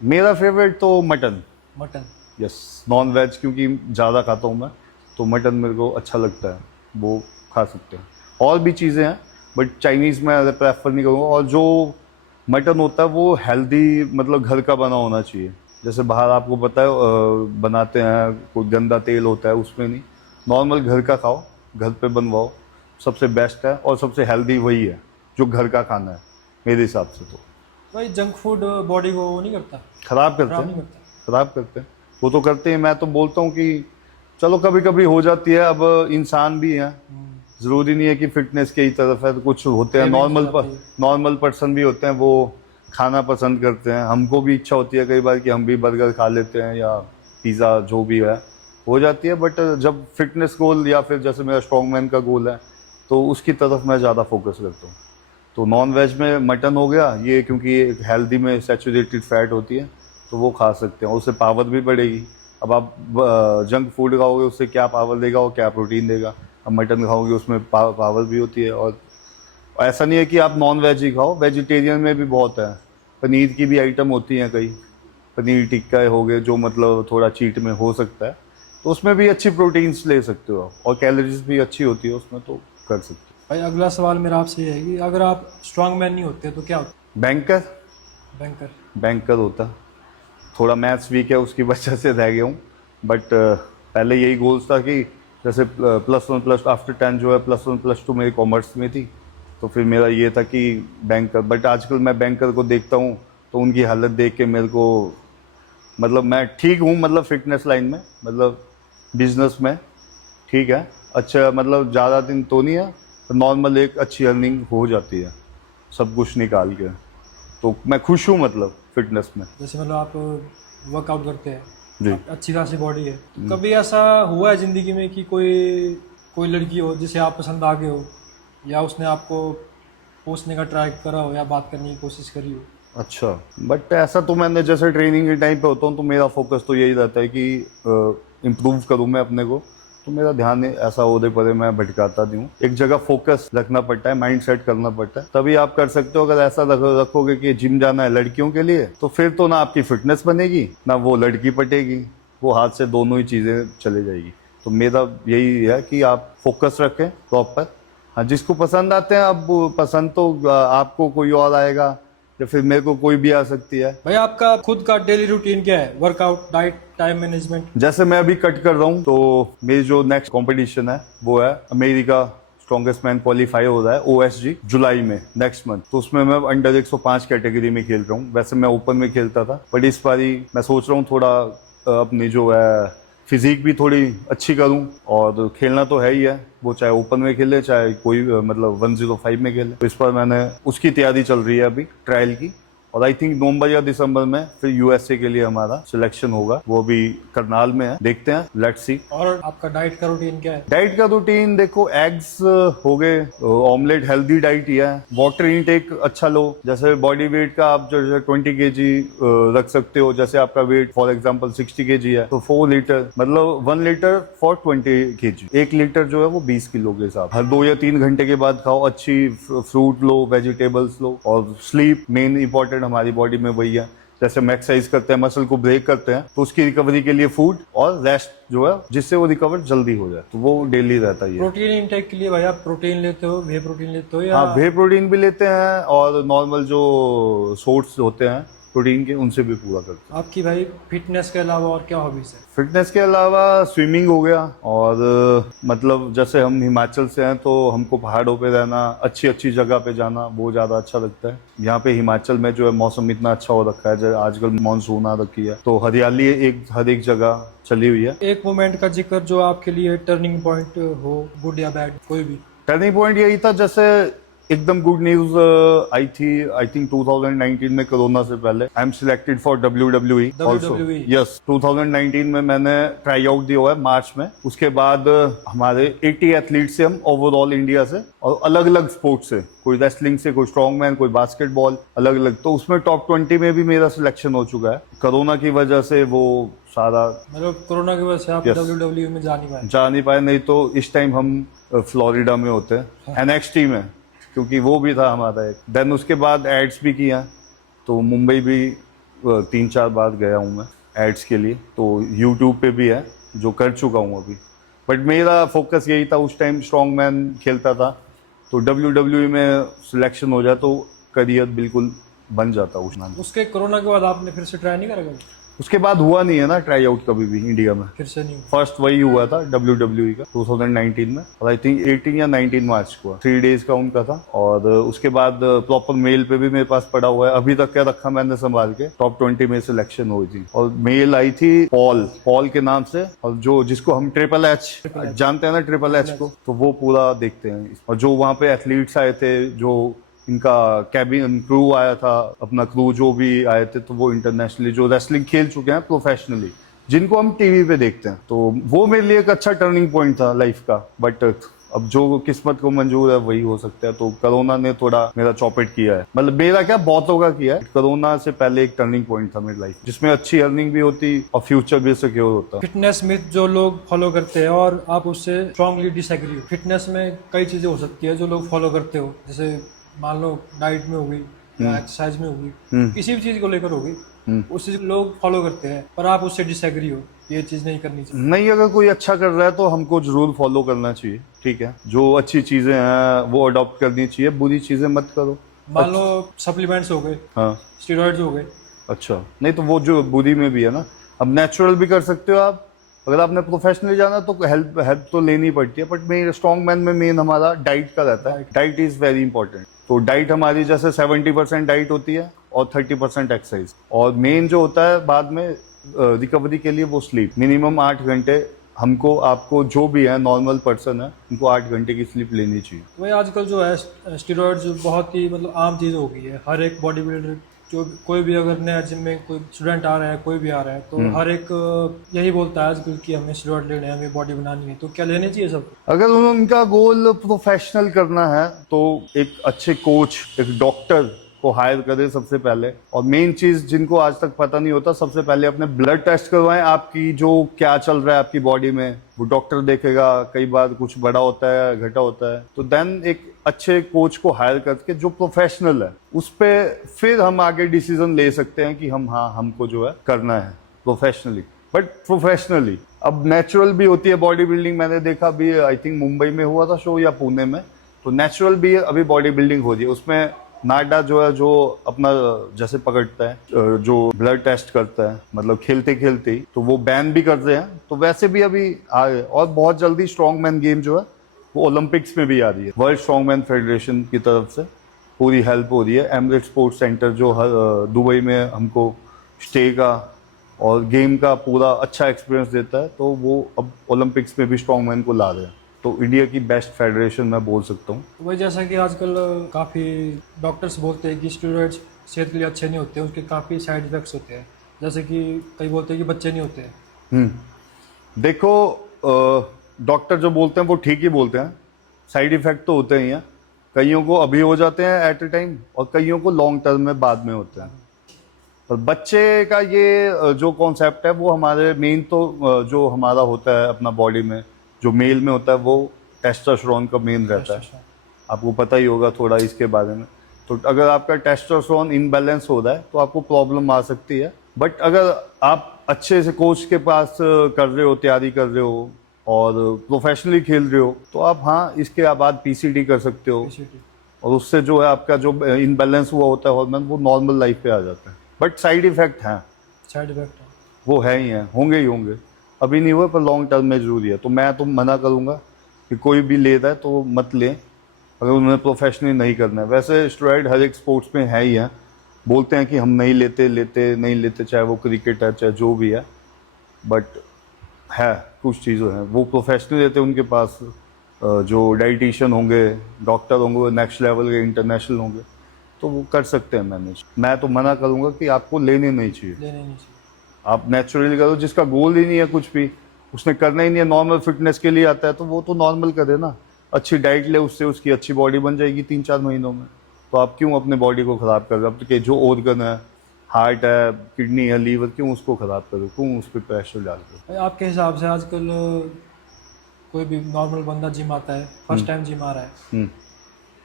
मेरा फेवरेट तो mutton. Mutton? Yes, non veg क्योंकि ज़्यादा खाता हूँ मैं, तो मटन मेरे को अच्छा लगता है, वो खा सकते हैं। और भी चीज़ें हैं बट चाइनीज़ में प्रेफर नहीं करूँगा। और जो मटन होता है वो हेल्दी, मतलब घर का बना होना चाहिए। जैसे बाहर आपको पता है बनाते हैं, कोई गंदा तेल होता है, उसमें नहीं। नॉर्मल घर का खाओ, घर पे बनवाओ, सबसे बेस्ट है और सबसे हेल्दी वही है जो घर का खाना है मेरे हिसाब से। तो भाई जंक फूड बॉडी को वो नहीं करता, ख़राब करते खराब नहीं हैं, करता? ख़राब करते हैं, वो तो करते हैं। मैं तो बोलता हूँ कि चलो कभी कभी हो जाती है, अब इंसान भी हैं, ज़रूरी नहीं है कि फिटनेस की ही तरफ है। तो कुछ होते हैं नॉर्मल पर्सन भी होते हैं, वो खाना पसंद करते हैं। हमको भी इच्छा होती है कई बार कि हम भी बर्गर खा लेते हैं या पिज़्ज़ा, जो भी है हो जाती है। बट जब फिटनेस गोल या फिर जैसे मेरा स्ट्रॉन्ग मैन का गोल है तो उसकी तरफ मैं ज़्यादा फोकस करता हूँ। तो नॉन वेज में मटन हो गया ये, क्योंकि एक हेल्दी में सैचुरेटेड फैट होती है तो वो खा सकते हैं, उससे पावर भी बढ़ेगी। अब आप जंक फूड खाओगे उससे क्या पावर देगा और क्या प्रोटीन देगा। अब मटन खाओगे उसमें पावर भी होती है। और ऐसा नहीं है कि आप नॉन वेज ही खाओ, वेजिटेरियन में भी बहुत है। पनीर की भी आइटम होती हैं कई, पनीर टिक्का हो गए जो मतलब थोड़ा चीट में हो सकता है, तो उसमें भी अच्छी प्रोटीन्स ले सकते हो आप, और कैलोरीज भी अच्छी होती है उसमें, तो कर सकते हो। भाई अगला सवाल मेरा आपसे ये है कि अगर आप स्ट्रांग मैन नहीं होते तो क्या होता? बैंकर। बैंकर। बैंकर होता। थोड़ा मैथ्स वीक है, उसकी वजह से रह गया हूँ। बट पहले यही गोल्स था कि जैसे +1 प्लस आफ्टर 10 जो है +1 +2 मेरी कॉमर्स में थी, तो फिर मेरा ये था कि बैंकर। बट आजकल मैं बैंकर को देखता हूँ तो उनकी हालत देख के मेरे को, मतलब मैं ठीक हूँ, मतलब फिटनेस लाइन में, मतलब बिजनेस में ठीक है, अच्छा, मतलब ज़्यादा दिन तो नहीं है, नॉर्मल एक अच्छी अर्निंग हो जाती है सब कुछ निकाल के। तो मैं खुश हूँ मतलब फिटनेस में। जैसे मतलब आप वर्कआउट करते हैं, जी। अच्छी खासी बॉडी है, तो कभी ऐसा हुआ है ज़िंदगी में कि कोई कोई लड़की हो जिसे आप पसंद आ गए हो, या उसने आपको पूछने का ट्राई करा हो या बात करने की कोशिश करी हो? अच्छा, बट ऐसा तो मैंने, जैसे ट्रेनिंग के टाइम पे होता हूँ तो मेरा फोकस तो यही रहता है कि इम्प्रूव करूँ मैं अपने को, तो मेरा ध्यान ऐसा उधर परे मैं भटकाता नहीं हूँ। एक जगह फोकस रखना पड़ता है, माइंड सेट करना पड़ता है, तभी आप कर सकते हो। अगर ऐसा रखोगे कि जिम जाना है लड़कियों के लिए, तो फिर तो ना आपकी फिटनेस बनेगी ना वो लड़की पटेगी, वो हाथ से दोनों ही चीज़ें चले जाएगी। तो मेरा यही है कि आप फोकस रखें प्रॉपर। हाँ, जिसको पसंद आते हैं, अब पसंद तो आपको कोई और आएगा या फिर मेरे को कोई भी आ सकती है। भाई आपका खुद का डेली रूटीन क्या है? Workout, diet, time management? जैसे मैं अभी कट कर रहा हूँ, तो मेरी जो नेक्स्ट कंपटीशन है वो है अमेरिका स्ट्रॉन्गेस्ट मैन क्वालिफाई हो रहा है OSG जुलाई में, नेक्स्ट मंथ। तो उसमें मैं अंडर 105 कैटेगरी में खेल रहा हूँ। वैसे मैं ओपन में खेलता था, बट इस बारी मैं सोच रहा हूँ थोड़ा अपनी जो है फिजिक भी थोड़ी अच्छी करूं, और खेलना तो है ही है, वो चाहे ओपन में खेले चाहे कोई मतलब 105 में खेले। तो इस पर मैंने उसकी तैयारी चल रही है अभी ट्रायल की, और आई थिंक नवंबर या दिसंबर में फिर USA के लिए हमारा सिलेक्शन होगा, वो भी करनाल में है, देखते हैं, लेट्स सी। और आपका डाइट का रूटीन क्या है? डाइट का रूटीन देखो, एग्स हो गए, ऑमलेट हेल्दी डाइट ही है। वाटर इनटेक अच्छा लो, जैसे बॉडी वेट का आप जो 20 kg रख सकते हो। जैसे आपका वेट फॉर एग्जांपल 60 kg है, तो 4 लीटर मतलब 1 लीटर फॉर 20 kg, 1 लीटर जो है वो 20 किलो के हिसाब। हर 2 या 3 घंटे के बाद खाओ, अच्छी फ्रूट लो, वेजिटेबल्स लो, और स्लीप मेन इंपॉर्टेंट हमारी बॉडी में वही है। जैसे हम एक्सरसाइज करते हैं, मसल को ब्रेक करते हैं, तो उसकी रिकवरी के लिए फूड और रेस्ट जो है, जिससे वो रिकवर जल्दी हो जाए, तो वो डेली रहता है। प्रोटीन इंटेक के लिए भाई आप प्रोटीन लेते हो, वे प्रोटीन लेते हो या? हाँ, वे प्रोटीन भी लेते हैं, और नॉर्मल जो सोर्स होते हैं प्रोटीन के, उनसे भी पूरा करते हैं। आपकी भाई फिटनेस के अलावा और क्या हॉबीज है? फिटनेस के अलावा स्विमिंग हो गया, और मतलब जैसे हम हिमाचल से हैं तो हमको पहाड़ों पे रहना, अच्छी अच्छी जगह पे जाना, वो ज़्यादा अच्छा लगता है। यहाँ पे हिमाचल में जो है मौसम इतना अच्छा हो रखा है, जैसे आजकल मानसून आ रखी है, तो हरियाली हर एक जगह चली हुई है। एक मोमेंट का जिक्र जो आपके लिए टर्निंग पॉइंट हो, गुड या बैड, कोई भी। टर्निंग पॉइंट यही था, जैसे एकदम गुड न्यूज आई थी आई थिंक 2019 में, कोरोना से पहले। I am selected for WWE also. Yes, 2019 में मैंने ट्राई आउट दिया हुआ है मार्च में। उसके बाद हमारे 80 एथलीट से हम ओवरऑल इंडिया से, और अलग अलग स्पोर्ट्स से, कोई रेसलिंग से, कोई स्ट्रॉन्ग मैन, कोई बास्केटबॉल, अलग अलग, तो उसमें टॉप 20 में भी मेरा सिलेक्शन हो चुका है। कोरोना की वजह से वो सारा, मतलब कोरोना की वजह से आप WWE में जा नहीं पाए। नहीं तो इस टाइम हम फ्लोरिडा में होते हैं, NXT में, क्योंकि वो भी था हमारा एक। देन उसके बाद एड्स भी किया, तो मुंबई भी 3-4 बार गया हूँ मैं एड्स के लिए, तो यूट्यूब पे भी है जो कर चुका हूँ अभी। बट मेरा फोकस यही था, उस टाइम स्ट्रॉन्ग मैन खेलता था, तो WWE में सिलेक्शन हो जाए तो करियर बिल्कुल बन जाता उस नाम। उसके कोरोना के बाद आपने फिर से ट्राई नहीं करा कभी? उसके बाद हुआ नहीं है ना ट्राई आउट कभी भी इंडिया में, फिर से नहीं? फर्स्ट वही हुआ था WWE का 2019 में, और आई थिंक 18 या 19 मार्च को 3 डेज का उनका था। और उसके बाद प्रॉपर मेल पे भी मेरे पास पड़ा हुआ है, अभी तक क्या रखा मैंने संभाल के। टॉप 20 में सिलेक्शन हुई थी, और मेल आई थी पॉल के नाम से, और जो जिसको हम ट्रिपल एच जानते हैं ना, ट्रिपल एच को, तो वो पूरा देखते हैं। और जो वहाँ पे एथलीट्स आए थे, जो इनका कैबिन क्रू आया था, अपना क्रू जो भी आए थे, तो वो इंटरनेशनली जो रेसलिंग खेल चुके हैं प्रोफेशनली, जिनको हम टीवी पे देखते हैं, तो वो मेरे लिए एक अच्छा टर्निंग पॉइंट था लाइफ का। बट अब जो किस्मत को मंजूर है वही हो सकता है, तो कोरोना ने थोड़ा मेरा चौपट किया है, मतलब मेरा क्या, बहुतों का किया है। कोरोना से पहले एक टर्निंग पॉइंट था मेरी लाइफ, जिसमें अच्छी अर्निंग भी होती और फ्यूचर भी सिक्योर होता। फिटनेस मिथ जो लोग फॉलो करते हैं और आप उससे स्ट्रांगली डिसएग्री हो, फिटनेस में कई चीजें हो सकती है जो लोग फॉलो करते हो, जैसे मान लो डाइट में होगी या एक्सरसाइज में होगी, किसी भी चीज को लेकर होगी, उस चीज लोग फॉलो करते हैं, पर आप उससे डिसएग्री हो, ये चीज नहीं करनी चाहिए। नहीं, अगर कोई अच्छा कर रहा है तो हमको जरूर फॉलो करना चाहिए, ठीक है। जो अच्छी चीजें हैं वो अडॉप्ट करनी चाहिए, बुरी चीजें मत करो। मान लो सप्लीमेंट्स हो गए, हाँ स्टेरॉइड्स हो गए। अच्छा, नहीं तो वो जो बुरी में भी है ना, अब नेचुरल भी कर सकते हो आप। अगर आपने प्रोफेशनली जाना तो हेल्प हेल्प तो लेनी पड़ती है, बट मेन स्ट्रॉन्ग मैन में मेन हमारा डाइट का रहता है। Diet is very important. तो डाइट हमारी जैसे 70% डाइट होती है और 30% एक्सरसाइज, और मेन जो होता है बाद में रिकवरी के लिए वो स्लीप। मिनिमम 8 घंटे हमको, आपको जो भी है नॉर्मल पर्सन है, उनको 8 घंटे की स्लीप लेनी चाहिए। वही आजकल जो है स्टेरॉइड्स बहुत ही मतलब आम चीज़ हो गई है। हर एक बॉडी बिल्डर, जो कोई भी अगर नया जिम में कोई स्टूडेंट आ रहा है, कोई भी आ रहा है, तो हर एक यही बोलता है आजकल कि हमें स्टेरॉइड लेने हैं, हमें बॉडी बनानी है। तो क्या लेने चाहिए सब? अगर उनका गोल प्रोफेशनल करना है तो एक अच्छे कोच, एक डॉक्टर को हायर करें सबसे पहले। और मेन चीज जिनको आज तक पता नहीं होता, सबसे पहले अपने ब्लड टेस्ट करवाएं, आपकी जो क्या चल रहा है आपकी बॉडी में, वो डॉक्टर देखेगा। कई बार कुछ बड़ा होता है, घटा होता है, तो देन एक अच्छे कोच को हायर करके जो प्रोफेशनल है, उस पे फिर हम आगे डिसीजन ले सकते हैं कि हम, हाँ, हमको जो है करना है प्रोफेशनली। बट प्रोफेशनली अब नेचुरल भी होती है बॉडी बिल्डिंग। मैंने देखा भी, आई थिंक मुंबई में हुआ था शो या पुणे में, तो नेचुरल भी अभी बॉडी बिल्डिंग हो रही है। उसमें नाडा जो है, जो अपना जैसे पकड़ता है, जो ब्लड टेस्ट करता है, मतलब खेलते खेलते ही, तो वो बैन भी कर रहे हैं। तो वैसे भी अभी आए, और बहुत जल्दी स्ट्रॉन्ग मैन गेम जो है वो ओलंपिक्स में भी आ रही है। वर्ल्ड स्ट्रॉन्ग मैन फेडरेशन की तरफ से पूरी हेल्प हो रही है। एमरेट स्पोर्ट्स सेंटर जो दुबई में हमको स्टे का और गेम का पूरा अच्छा एक्सपीरियंस देता है, तो वो अब ओलंपिक्स में भी स्ट्रॉन्ग मैन को ला रहे हैं। तो इंडिया की बेस्ट फेडरेशन मैं बोल सकता हूँ। वही जैसा कि आजकल काफ़ी डॉक्टर्स बोलते हैं कि स्टेरॉइड्स सेहत के लिए अच्छे नहीं होते, उसके काफ़ी साइड इफ़ेक्ट्स होते हैं। जैसे कि कई बोलते हैं कि बच्चे नहीं होते हैं। देखो, डॉक्टर जो बोलते हैं वो ठीक ही बोलते हैं। साइड इफेक्ट तो होते ही हैं, कईयों को अभी हो जाते हैं एट ए टाइम, और कईयों को लॉन्ग टर्म में बाद में होते हैं। पर बच्चे का ये जो कॉन्सेप्ट है, वो हमारे मेन तो जो हमारा होता है अपना बॉडी में, जो मेल में होता है, वो टेस्टोस्टेरोन का मेन रहता है। आपको पता ही होगा थोड़ा इसके बारे में। तो अगर आपका टेस्टोस्टेरोन इनबैलेंस हो रहा है तो आपको प्रॉब्लम आ सकती है। बट अगर आप अच्छे से कोच के पास कर रहे हो, तैयारी कर रहे हो और प्रोफेशनली खेल रहे हो, तो आप, हाँ, इसके बाद पीसीटी कर सकते हो। और उससे जो है आपका जो इनबैलेंस हुआ होता है हार्मोन, वो नॉर्मल लाइफ पे आ जाता है। बट साइड इफेक्ट हैं, साइड इफेक्ट वो है ही हैं, होंगे ही होंगे। अभी नहीं हुए पर लॉन्ग टर्म में जरूरी है। तो मैं तो मना करूंगा कि कोई भी ले रहा है तो मत लें, अगर उन्हें प्रोफेशनली नहीं करना है। वैसे स्टेरॉइड हर एक स्पोर्ट्स में है ही है, बोलते हैं कि हम नहीं लेते, नहीं लेते, चाहे वो क्रिकेट है चाहे जो भी है। बट है, कुछ चीज़ें हैं वो प्रोफेशनल लेते हैं, उनके पास जो डाइटिशियन होंगे, डॉक्टर होंगे, वो नेक्स्ट लेवल के इंटरनेशनल होंगे, तो वो कर सकते हैं मैनेज। मैं तो मना करूंगा कि आपको लेने नहीं चाहिए। आप नेचुरली करो। जिसका गोल ही नहीं है कुछ भी, उसने करना ही नहीं है, नॉर्मल फिटनेस के लिए आता है, तो वो तो नॉर्मल करे ना। अच्छी डाइट ले, उससे उसकी अच्छी बॉडी बन जाएगी 3-4 महीनों में। तो आप क्यों अपने बॉडी को ख़राब कर रहे हो? आपके जो ऑर्गन है, हार्ट है, किडनी है, लीवर, क्यों उसको ख़राब करो? क्यों उस पर प्रेशर डाल दो? आपके हिसाब से आजकल कोई भी नॉर्मल बंदा जिम आता है, फर्स्ट टाइम जिम आ रहा है,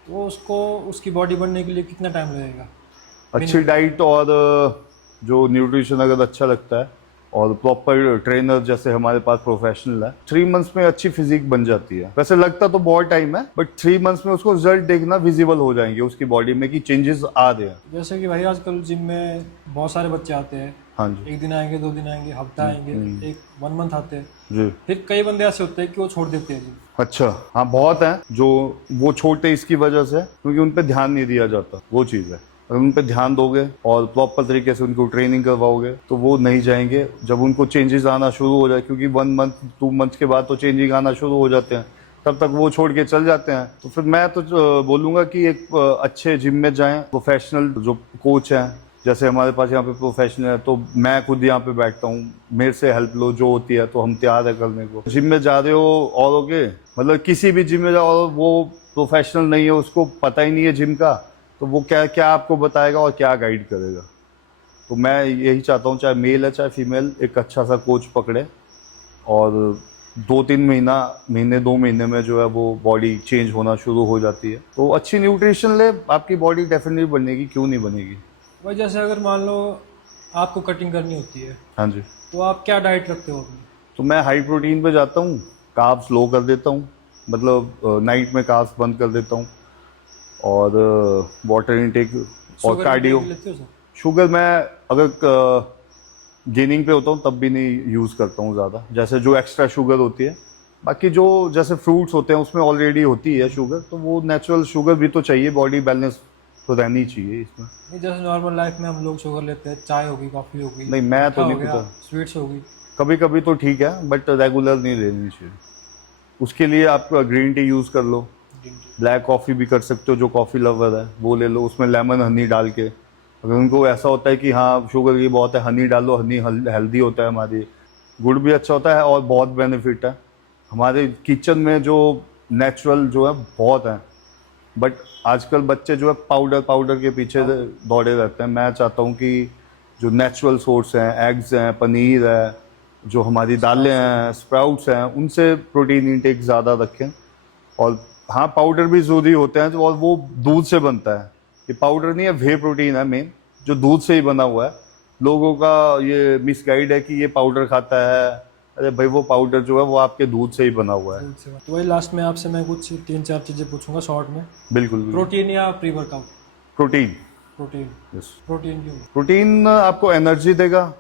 तो उसको उसकी बॉडी बनने के लिए कितना टाइम लगेगा? अच्छी डाइट और जो न्यूट्रिशन अगर अच्छा लगता है और प्रॉपर ट्रेनर जैसे हमारे पास प्रोफेशनल है, 3 मंथ्स में अच्छी फिजिक बन जाती है। वैसे लगता तो बहुत टाइम है, बट 3 मंथ्स में उसको रिजल्ट देखना विजिबल हो जाएंगे उसकी बॉडी में कि चेंजेस आ रहे हैं। जैसे कि भाई आजकल जिम में बहुत सारे बच्चे आते हैं। हाँ जी। 1 दिन आएंगे, 2 दिन आएंगे, हफ्ता आएंगे, 1 मंथ आते हैं जी। फिर कई बंदे ऐसे होते हैं कि वो छोड़ देते हैं जिम। अच्छा, हाँ, बहुत है जो वो छोड़ते इसकी वजह से, क्योंकि उन पर ध्यान नहीं दिया जाता। वो चीज़ है, अगर उन पर ध्यान दोगे और प्रॉपर तरीके से उनको ट्रेनिंग करवाओगे तो वो नहीं जाएंगे। जब उनको चेंजेस आना शुरू हो जाए, क्योंकि 1 मंथ 2 मंथ के बाद तो चेंजिंग आना शुरू हो जाते हैं, तब तक वो छोड़ के चल जाते हैं। तो फिर मैं तो बोलूँगा कि एक अच्छे जिम में जाएं, प्रोफेशनल जो कोच हैं, जैसे हमारे पास यहाँ पे प्रोफेशनल है, तो मैं खुद यहाँ पे बैठता हूँ, मेरे से हेल्प लो जो होती है, तो हम तैयार है करने को। जिम में जा रहे हो औरों के, मतलब किसी भी जिम में जाओ और वो प्रोफेशनल नहीं है, उसको पता ही नहीं है जिम का, तो वो क्या क्या आपको बताएगा और क्या गाइड करेगा? तो मैं यही चाहता हूँ, चाहे मेल है चाहे फीमेल, एक अच्छा सा कोच पकड़े और 2-3 महीने 2 महीने में जो है वो बॉडी चेंज होना शुरू हो जाती है। तो अच्छी न्यूट्रिशन ले, आपकी बॉडी डेफिनेटली बनेगी, क्यों नहीं बनेगी। भाई जैसे अगर मान लो आपको कटिंग करनी होती है, हाँ जी, तो आप क्या डाइट रखते हो अपनी? तो मैं हाई प्रोटीन पे जाता हूँ, कार्ब्स लो कर देता हूँ, मतलब नाइट में कार्ब्स बंद कर देता हूँ, और वाटर इनटेक और शुगर कार्डियो। intake लेते हो सर? शुगर मैं अगर गेनिंग पे होता हूँ तब भी नहीं यूज़ करता हूँ ज़्यादा, जैसे जो एक्स्ट्रा शुगर होती है। बाकी जो जैसे फ्रूट्स होते हैं उसमें ऑलरेडी होती है शुगर, तो वो नेचुरल शुगर भी तो चाहिए, बॉडी बैलेंस तो रहनी चाहिए इसमें। नहीं, जैसे नॉर्मल लाइफ में हम लोग शुगर लेते हैं, चाय होगी, कॉफ़ी होगी, नहीं, मैं मीठा तो हो नहीं गया, पीता। स्वीट्स होगी। कभी कभी तो ठीक है, बट रेगुलर नहीं लेनी चाहिए। उसके लिए आप ग्रीन टी यूज़ कर लो, ब्लैक कॉफ़ी भी कर सकते हो, जो कॉफ़ी लवर है वो ले लो, उसमें लेमन हनी डाल के। अगर उनको ऐसा होता है कि हाँ शुगर की बहुत है, हनी डालो, हनी हेल्दी होता है हमारी। गुड़ भी अच्छा होता है और बहुत बेनिफिट है हमारे किचन में, जो नेचुरल जो है बहुत है। बट आजकल बच्चे जो है पाउडर पाउडर के पीछे दौड़े रहते हैं। मैं चाहता हूँ कि जो नेचुरल सोर्स हैं, एग्स हैं, पनीर है, जो हमारी दालें हैं, स्प्राउट्स हैं, उनसे प्रोटीन इंटेक ज़्यादा रखें। और हाँ, पाउडर भी ज़रूरी होते हैं, और वो दूध से बनता है। ये पाउडर नहीं है, वे प्रोटीन है मेन, जो दूध से ही बना हुआ है। लोगों का ये मिसगाइड है कि ये पाउडर खाता है। अरे भाई, वो पाउडर जो है वो आपके दूध से ही बना हुआ है। तो वही लास्ट में आपसे मैं कुछ 3-4 चीज़ें पूछूंगा शॉर्ट में। बिल्कुल बिल्कुल। प्रोटीन या pre workout? Protein. Protein. Yes. Protein क्यों? प्रोटीन आपको एनर्जी देगा,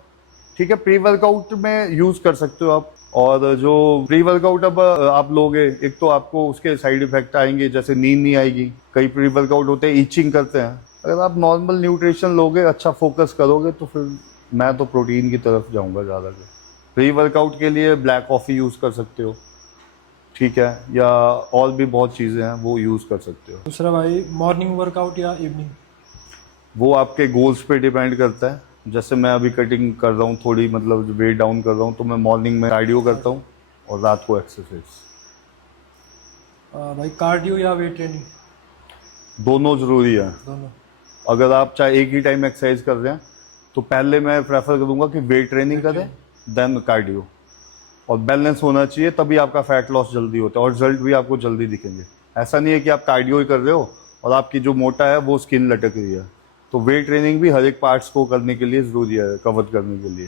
ठीक है। प्री वर्कआउट में यूज कर सकते हो आप। और जो प्री वर्कआउट अब आप लोगे, एक तो आपको उसके साइड इफेक्ट आएंगे, जैसे नींद नहीं आएगी। कई प्री वर्कआउट होते हैं ईचिंग करते हैं। अगर आप नॉर्मल न्यूट्रिशन लोगे, अच्छा फोकस करोगे, तो फिर मैं तो प्रोटीन की तरफ जाऊंगा ज़्यादा। प्री वर्कआउट के लिए ब्लैक कॉफ़ी यूज़ कर सकते हो, ठीक है, या और भी बहुत चीज़ें हैं वो यूज़ कर सकते हो। दूसरा भाई, मॉर्निंग वर्कआउट या इवनिंग? वो आपके गोल्स पे डिपेंड करता है। जैसे मैं अभी कटिंग कर रहा हूँ थोड़ी, मतलब वेट डाउन कर रहा हूँ, तो मैं मॉर्निंग में कार्डियो करता हूँ और रात को एक्सरसाइज। भाई, कार्डियो या वेट ट्रेनिंग? दोनों ज़रूरी है। दोनों। अगर आप चाहे एक ही टाइम एक्सरसाइज कर रहे हैं, तो पहले मैं प्रेफर करूँगा कि वेट ट्रेनिंग करें, देन कार्डियो। और बैलेंस होना चाहिए, तभी आपका फैट लॉस जल्दी होता है और रिजल्ट भी आपको जल्दी दिखेंगे। ऐसा नहीं है कि आप कार्डियो ही कर रहे हो और आपकी जो मोटा है वो स्किन लटक रही है। तो वेट ट्रेनिंग भी हर एक पार्ट्स को करने के लिए ज़रूरी है, कवर करने के लिए,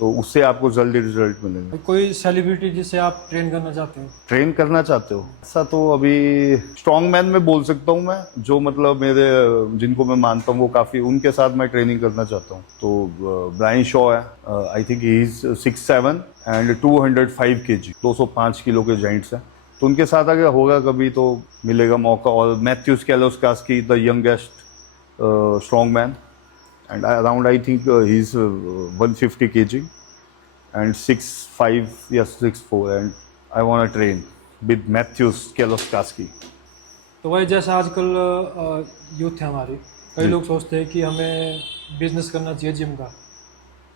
तो उससे आपको जल्दी रिजल्ट मिलेंगे। भाई, कोई सेलिब्रिटी जिसे आप ट्रेन करना चाहते हो? ट्रेन करना चाहते हो? ऐसा तो अभी स्ट्रॉन्ग मैन में बोल सकता हूँ मैं, जो मतलब मेरे जिनको मैं मानता हूँ वो काफ़ी, उनके साथ मैं ट्रेनिंग करना चाहता हूँ। तो ब्रायन शॉ है, I think he is 6'7" and 205 kg, 205 kilo के जाइंट्स हैं। तो उनके साथ अगर होगा कभी तो मिलेगा मौका। और Mateusz Kieliszkowski, the youngest strong man, and around I think he's 150 kg and 6'5", yes 6'4", and I want to train with Matthews Keloskaski. तो वही, जैसे आजकल यूथ है हमारी, कई लोग सोचते हैं कि हमें बिजनेस करना चाहिए जिम का।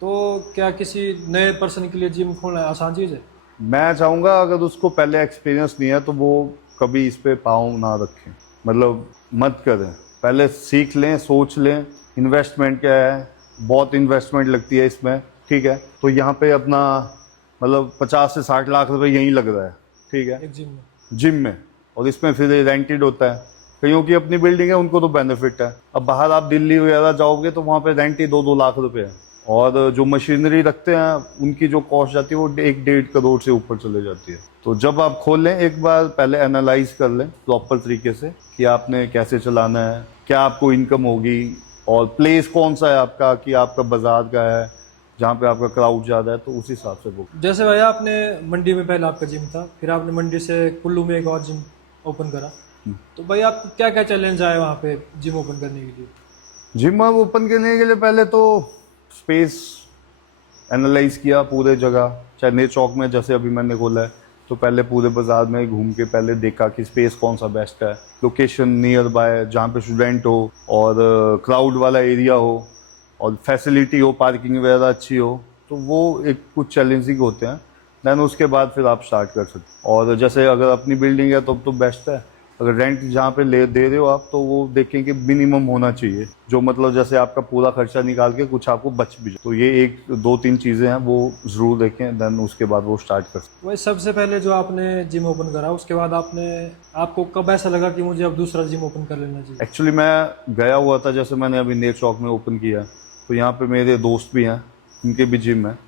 तो क्या किसी नए पर्सन के लिए जिम खोलना आसान चीज़ है? मैं चाहूँगा अगर उसको पहले एक्सपीरियंस नहीं है तो वो कभी इस पे पाँव ना रखें, मतलब मत करें। पहले सीख लें, सोच लें इन्वेस्टमेंट क्या है। बहुत इन्वेस्टमेंट लगती है इसमें, ठीक है। तो यहाँ पे अपना मतलब 50 से 60 लाख रुपए यहीं लग रहा है, ठीक है, एक जिम में। और इसमें फिर रेंटेड होता है, कईयों की अपनी बिल्डिंग है, उनको तो बेनिफिट है। अब बाहर आप दिल्ली वगैरह जाओगे तो वहाँ पे रेंट ही 2-2 लाख रुपए है। और जो मशीनरी रखते हैं उनकी जो कॉस्ट जाती है वो 1-1.5 करोड़ से ऊपर चले जाती है। तो जब आप खोलें, एक बार पहले एनालाइज कर लें प्रॉपर तरीके से कि आपने कैसे चलाना है, क्या आपको इनकम होगी, और प्लेस कौन सा है आपका, कि आपका बाजार का है जहाँ पे आपका क्राउड ज़्यादा है, तो उस हिसाब से वो। जैसे भैया, आपने मंडी में पहले आपका जिम था, फिर आपने मंडी से कुल्लू में एक और जिम ओपन करा। तो भाई, आपको क्या क्या चैलेंज आए वहाँ पे जिम ओपन करने के लिए? जिम ओपन करने के लिए पहले तो स्पेस एनालाइज किया पूरे जगह, चाहे नए चौक में जैसे अभी मैंने खोला है, तो पहले पूरे बाजार में घूम के पहले देखा कि स्पेस कौन सा बेस्ट है, लोकेशन नियर बाय जहाँ पे स्टूडेंट हो और क्राउड वाला एरिया हो और फैसिलिटी हो, पार्किंग वगैरह अच्छी हो। तो वो एक कुछ चैलेंजिंग होते हैं। दैन उसके बाद फिर आप स्टार्ट कर सकते हो। और जैसे अगर अपनी बिल्डिंग है तो बेस्ट है। अगर रेंट जहाँ पे दे रहे हो आप, तो वो देखें कि मिनिमम होना चाहिए, जो मतलब जैसे आपका पूरा खर्चा निकाल के कुछ आपको बच भी जाए। तो ये 1-2-3 चीज़ें हैं वो ज़रूर देखें, देन उसके बाद वो स्टार्ट कर सकते। वही, सबसे पहले जो आपने जिम ओपन करा, उसके बाद आपको कब ऐसा लगा कि मुझे अब दूसरा जिम ओपन कर लेना चाहिए? एक्चुअली मैं गया हुआ था, जैसे मैंने अभी नए चौक में ओपन किया, तो यहाँ पे मेरे दोस्त भी हैं, उनके भी जिम है,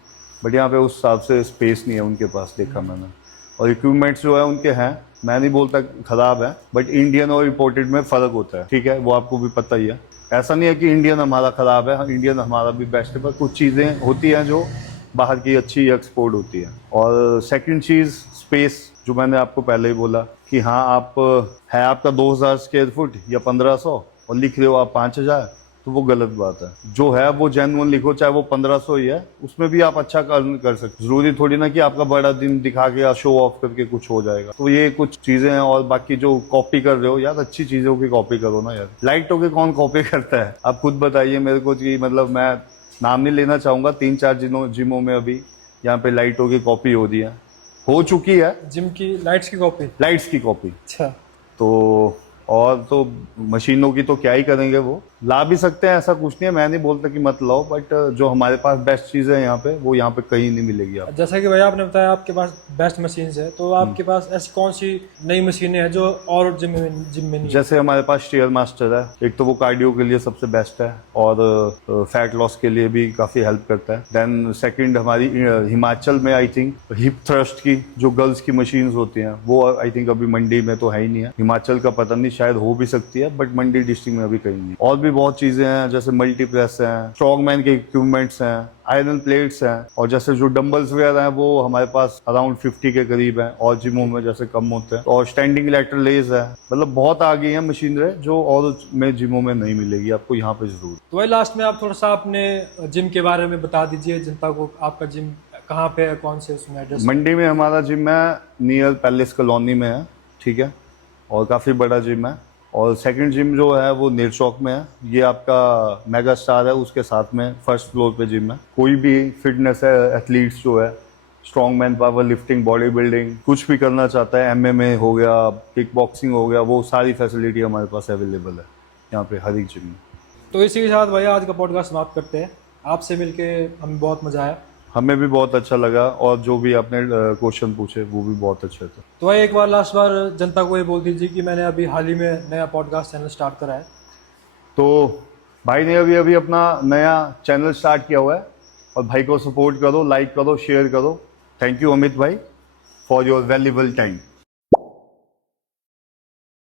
बट यहाँ पे उस हिसाब से स्पेस नहीं है उनके पास, देखा मैंने। और इक्विपमेंट्स जो है उनके हैं, मैं नहीं बोलता खराब है, बट इंडियन और इम्पोर्टेड में फ़र्क होता है, ठीक है, वो आपको भी पता ही है। ऐसा नहीं है कि इंडियन हमारा ख़राब है, इंडियन हमारा भी बेस्ट है, पर कुछ चीज़ें होती हैं जो बाहर की अच्छी एक्सपोर्ट होती है। और सेकंड चीज़ स्पेस, जो मैंने आपको पहले ही बोला कि हाँ, आप है आपका 2000 स्क्वायर फुट या 1500 और लिख रहे हो आप 5000, तो वो गलत बात है। जो है वो जेन्युइन लिखो, चाहे वो 1500 ही है, उसमें भी आप अच्छा कर सकते। जरूरी थोड़ी ना कि आपका बड़ा दिन दिखा के या शो ऑफ करके कुछ हो जाएगा। तो ये कुछ चीजें हैं। और बाकी जो कॉपी कर रहे हो यार, अच्छी चीजों की कॉपी करो ना यार। लाइटों के कौन कॉपी करता है, आप खुद बताइए मेरे को। कि मतलब मैं नाम नहीं लेना चाहूंगा, 3-4 जिमों में अभी यहाँ पे लाइटों की कॉपी हो चुकी है। जिम की लाइट्स की कॉपी। अच्छा। तो और तो मशीनों की तो क्या ही करेंगे, वो ला भी सकते हैं, ऐसा कुछ नहीं है, मैं नहीं बोलता कि मत लाओ, बट जो हमारे पास बेस्ट चीज़ है यहाँ पे, वो यहाँ पे कहीं नहीं मिलेगी आपको। जैसा कि भैया आपने बताया आपके पास बेस्ट मशीन्स है, तो आपके पास ऐसी कौन सी नई मशीनें हैं जो और जिम में नहीं है? जैसे हमारे पास स्टेयर मास्टर है, एक तो वो कार्डियो के लिए सबसे बेस्ट है और फैट लॉस के लिए भी काफ़ी हेल्प करता है। देन सेकंड हमारी हिमाचल में आई थिंक हिप थ्रस्ट की जो गर्ल्स की मशीन्स होती हैं, वो आई थिंक अभी मंडी में तो है ही नहीं है। हिमाचल का पता नहीं, शायद हो भी सकती है, बट मंडी डिस्ट्रिक्ट में अभी कहीं नहीं। और भी बहुत चीज़ें हैं, जैसे मल्टी प्रेस हैं, स्ट्रॉन्ग मैन के इक्विपमेंट्स हैं, आयरन प्लेट्स हैं, और जैसे जो डंबल्स वगैरह हैं वो हमारे पास अराउंड 50 के करीब हैं, और जिमों में जैसे कम होते हैं। और स्टैंडिंग लैटरल लेज है, मतलब बहुत आ गई है मशीनरी जो और में जिमों में नहीं मिलेगी आपको, यहाँ पे जरूर। तो वही लास्ट में आप थोड़ा सा अपने जिम के बारे में बता दीजिए जनता को, आपका जिम कहाँ पे है, कौन से उसमें एड्रेस? मंडी में हमारा जिम है, नियर पैलेस कॉलोनी में है, ठीक है, और काफ़ी बड़ा जिम है। और सेकंड जिम जो है वो नेर चौक में है, ये आपका मेगा स्टार है, उसके साथ में फर्स्ट फ्लोर पे जिम है। कोई भी फिटनेस है, एथलीट्स जो है, strong man, power lifting, body building, कुछ भी करना चाहता है, MMA हो गया, किक बॉक्सिंग हो गया, वो सारी फैसिलिटी हमारे पास अवेलेबल है यहाँ पे हर एक जिम में। तो इसी के साथ भैया आज का पॉडकास्ट समाप्त करते हैं। आपसे मिलके हमें बहुत मजा आया। हमें भी बहुत अच्छा लगा, और जो भी आपने क्वेश्चन पूछे वो भी बहुत अच्छे थे। तो भाई एक बार लास्ट बार जनता को ये बोल दीजिए कि मैंने अभी हाल ही में नया पॉडकास्ट चैनल स्टार्ट करा है। तो भाई ने अभी अपना नया चैनल स्टार्ट किया हुआ है, और भाई को सपोर्ट करो, लाइक करो, शेयर करो। थैंक यू अमित भाई फॉर योर वैल्यूएबल टाइम।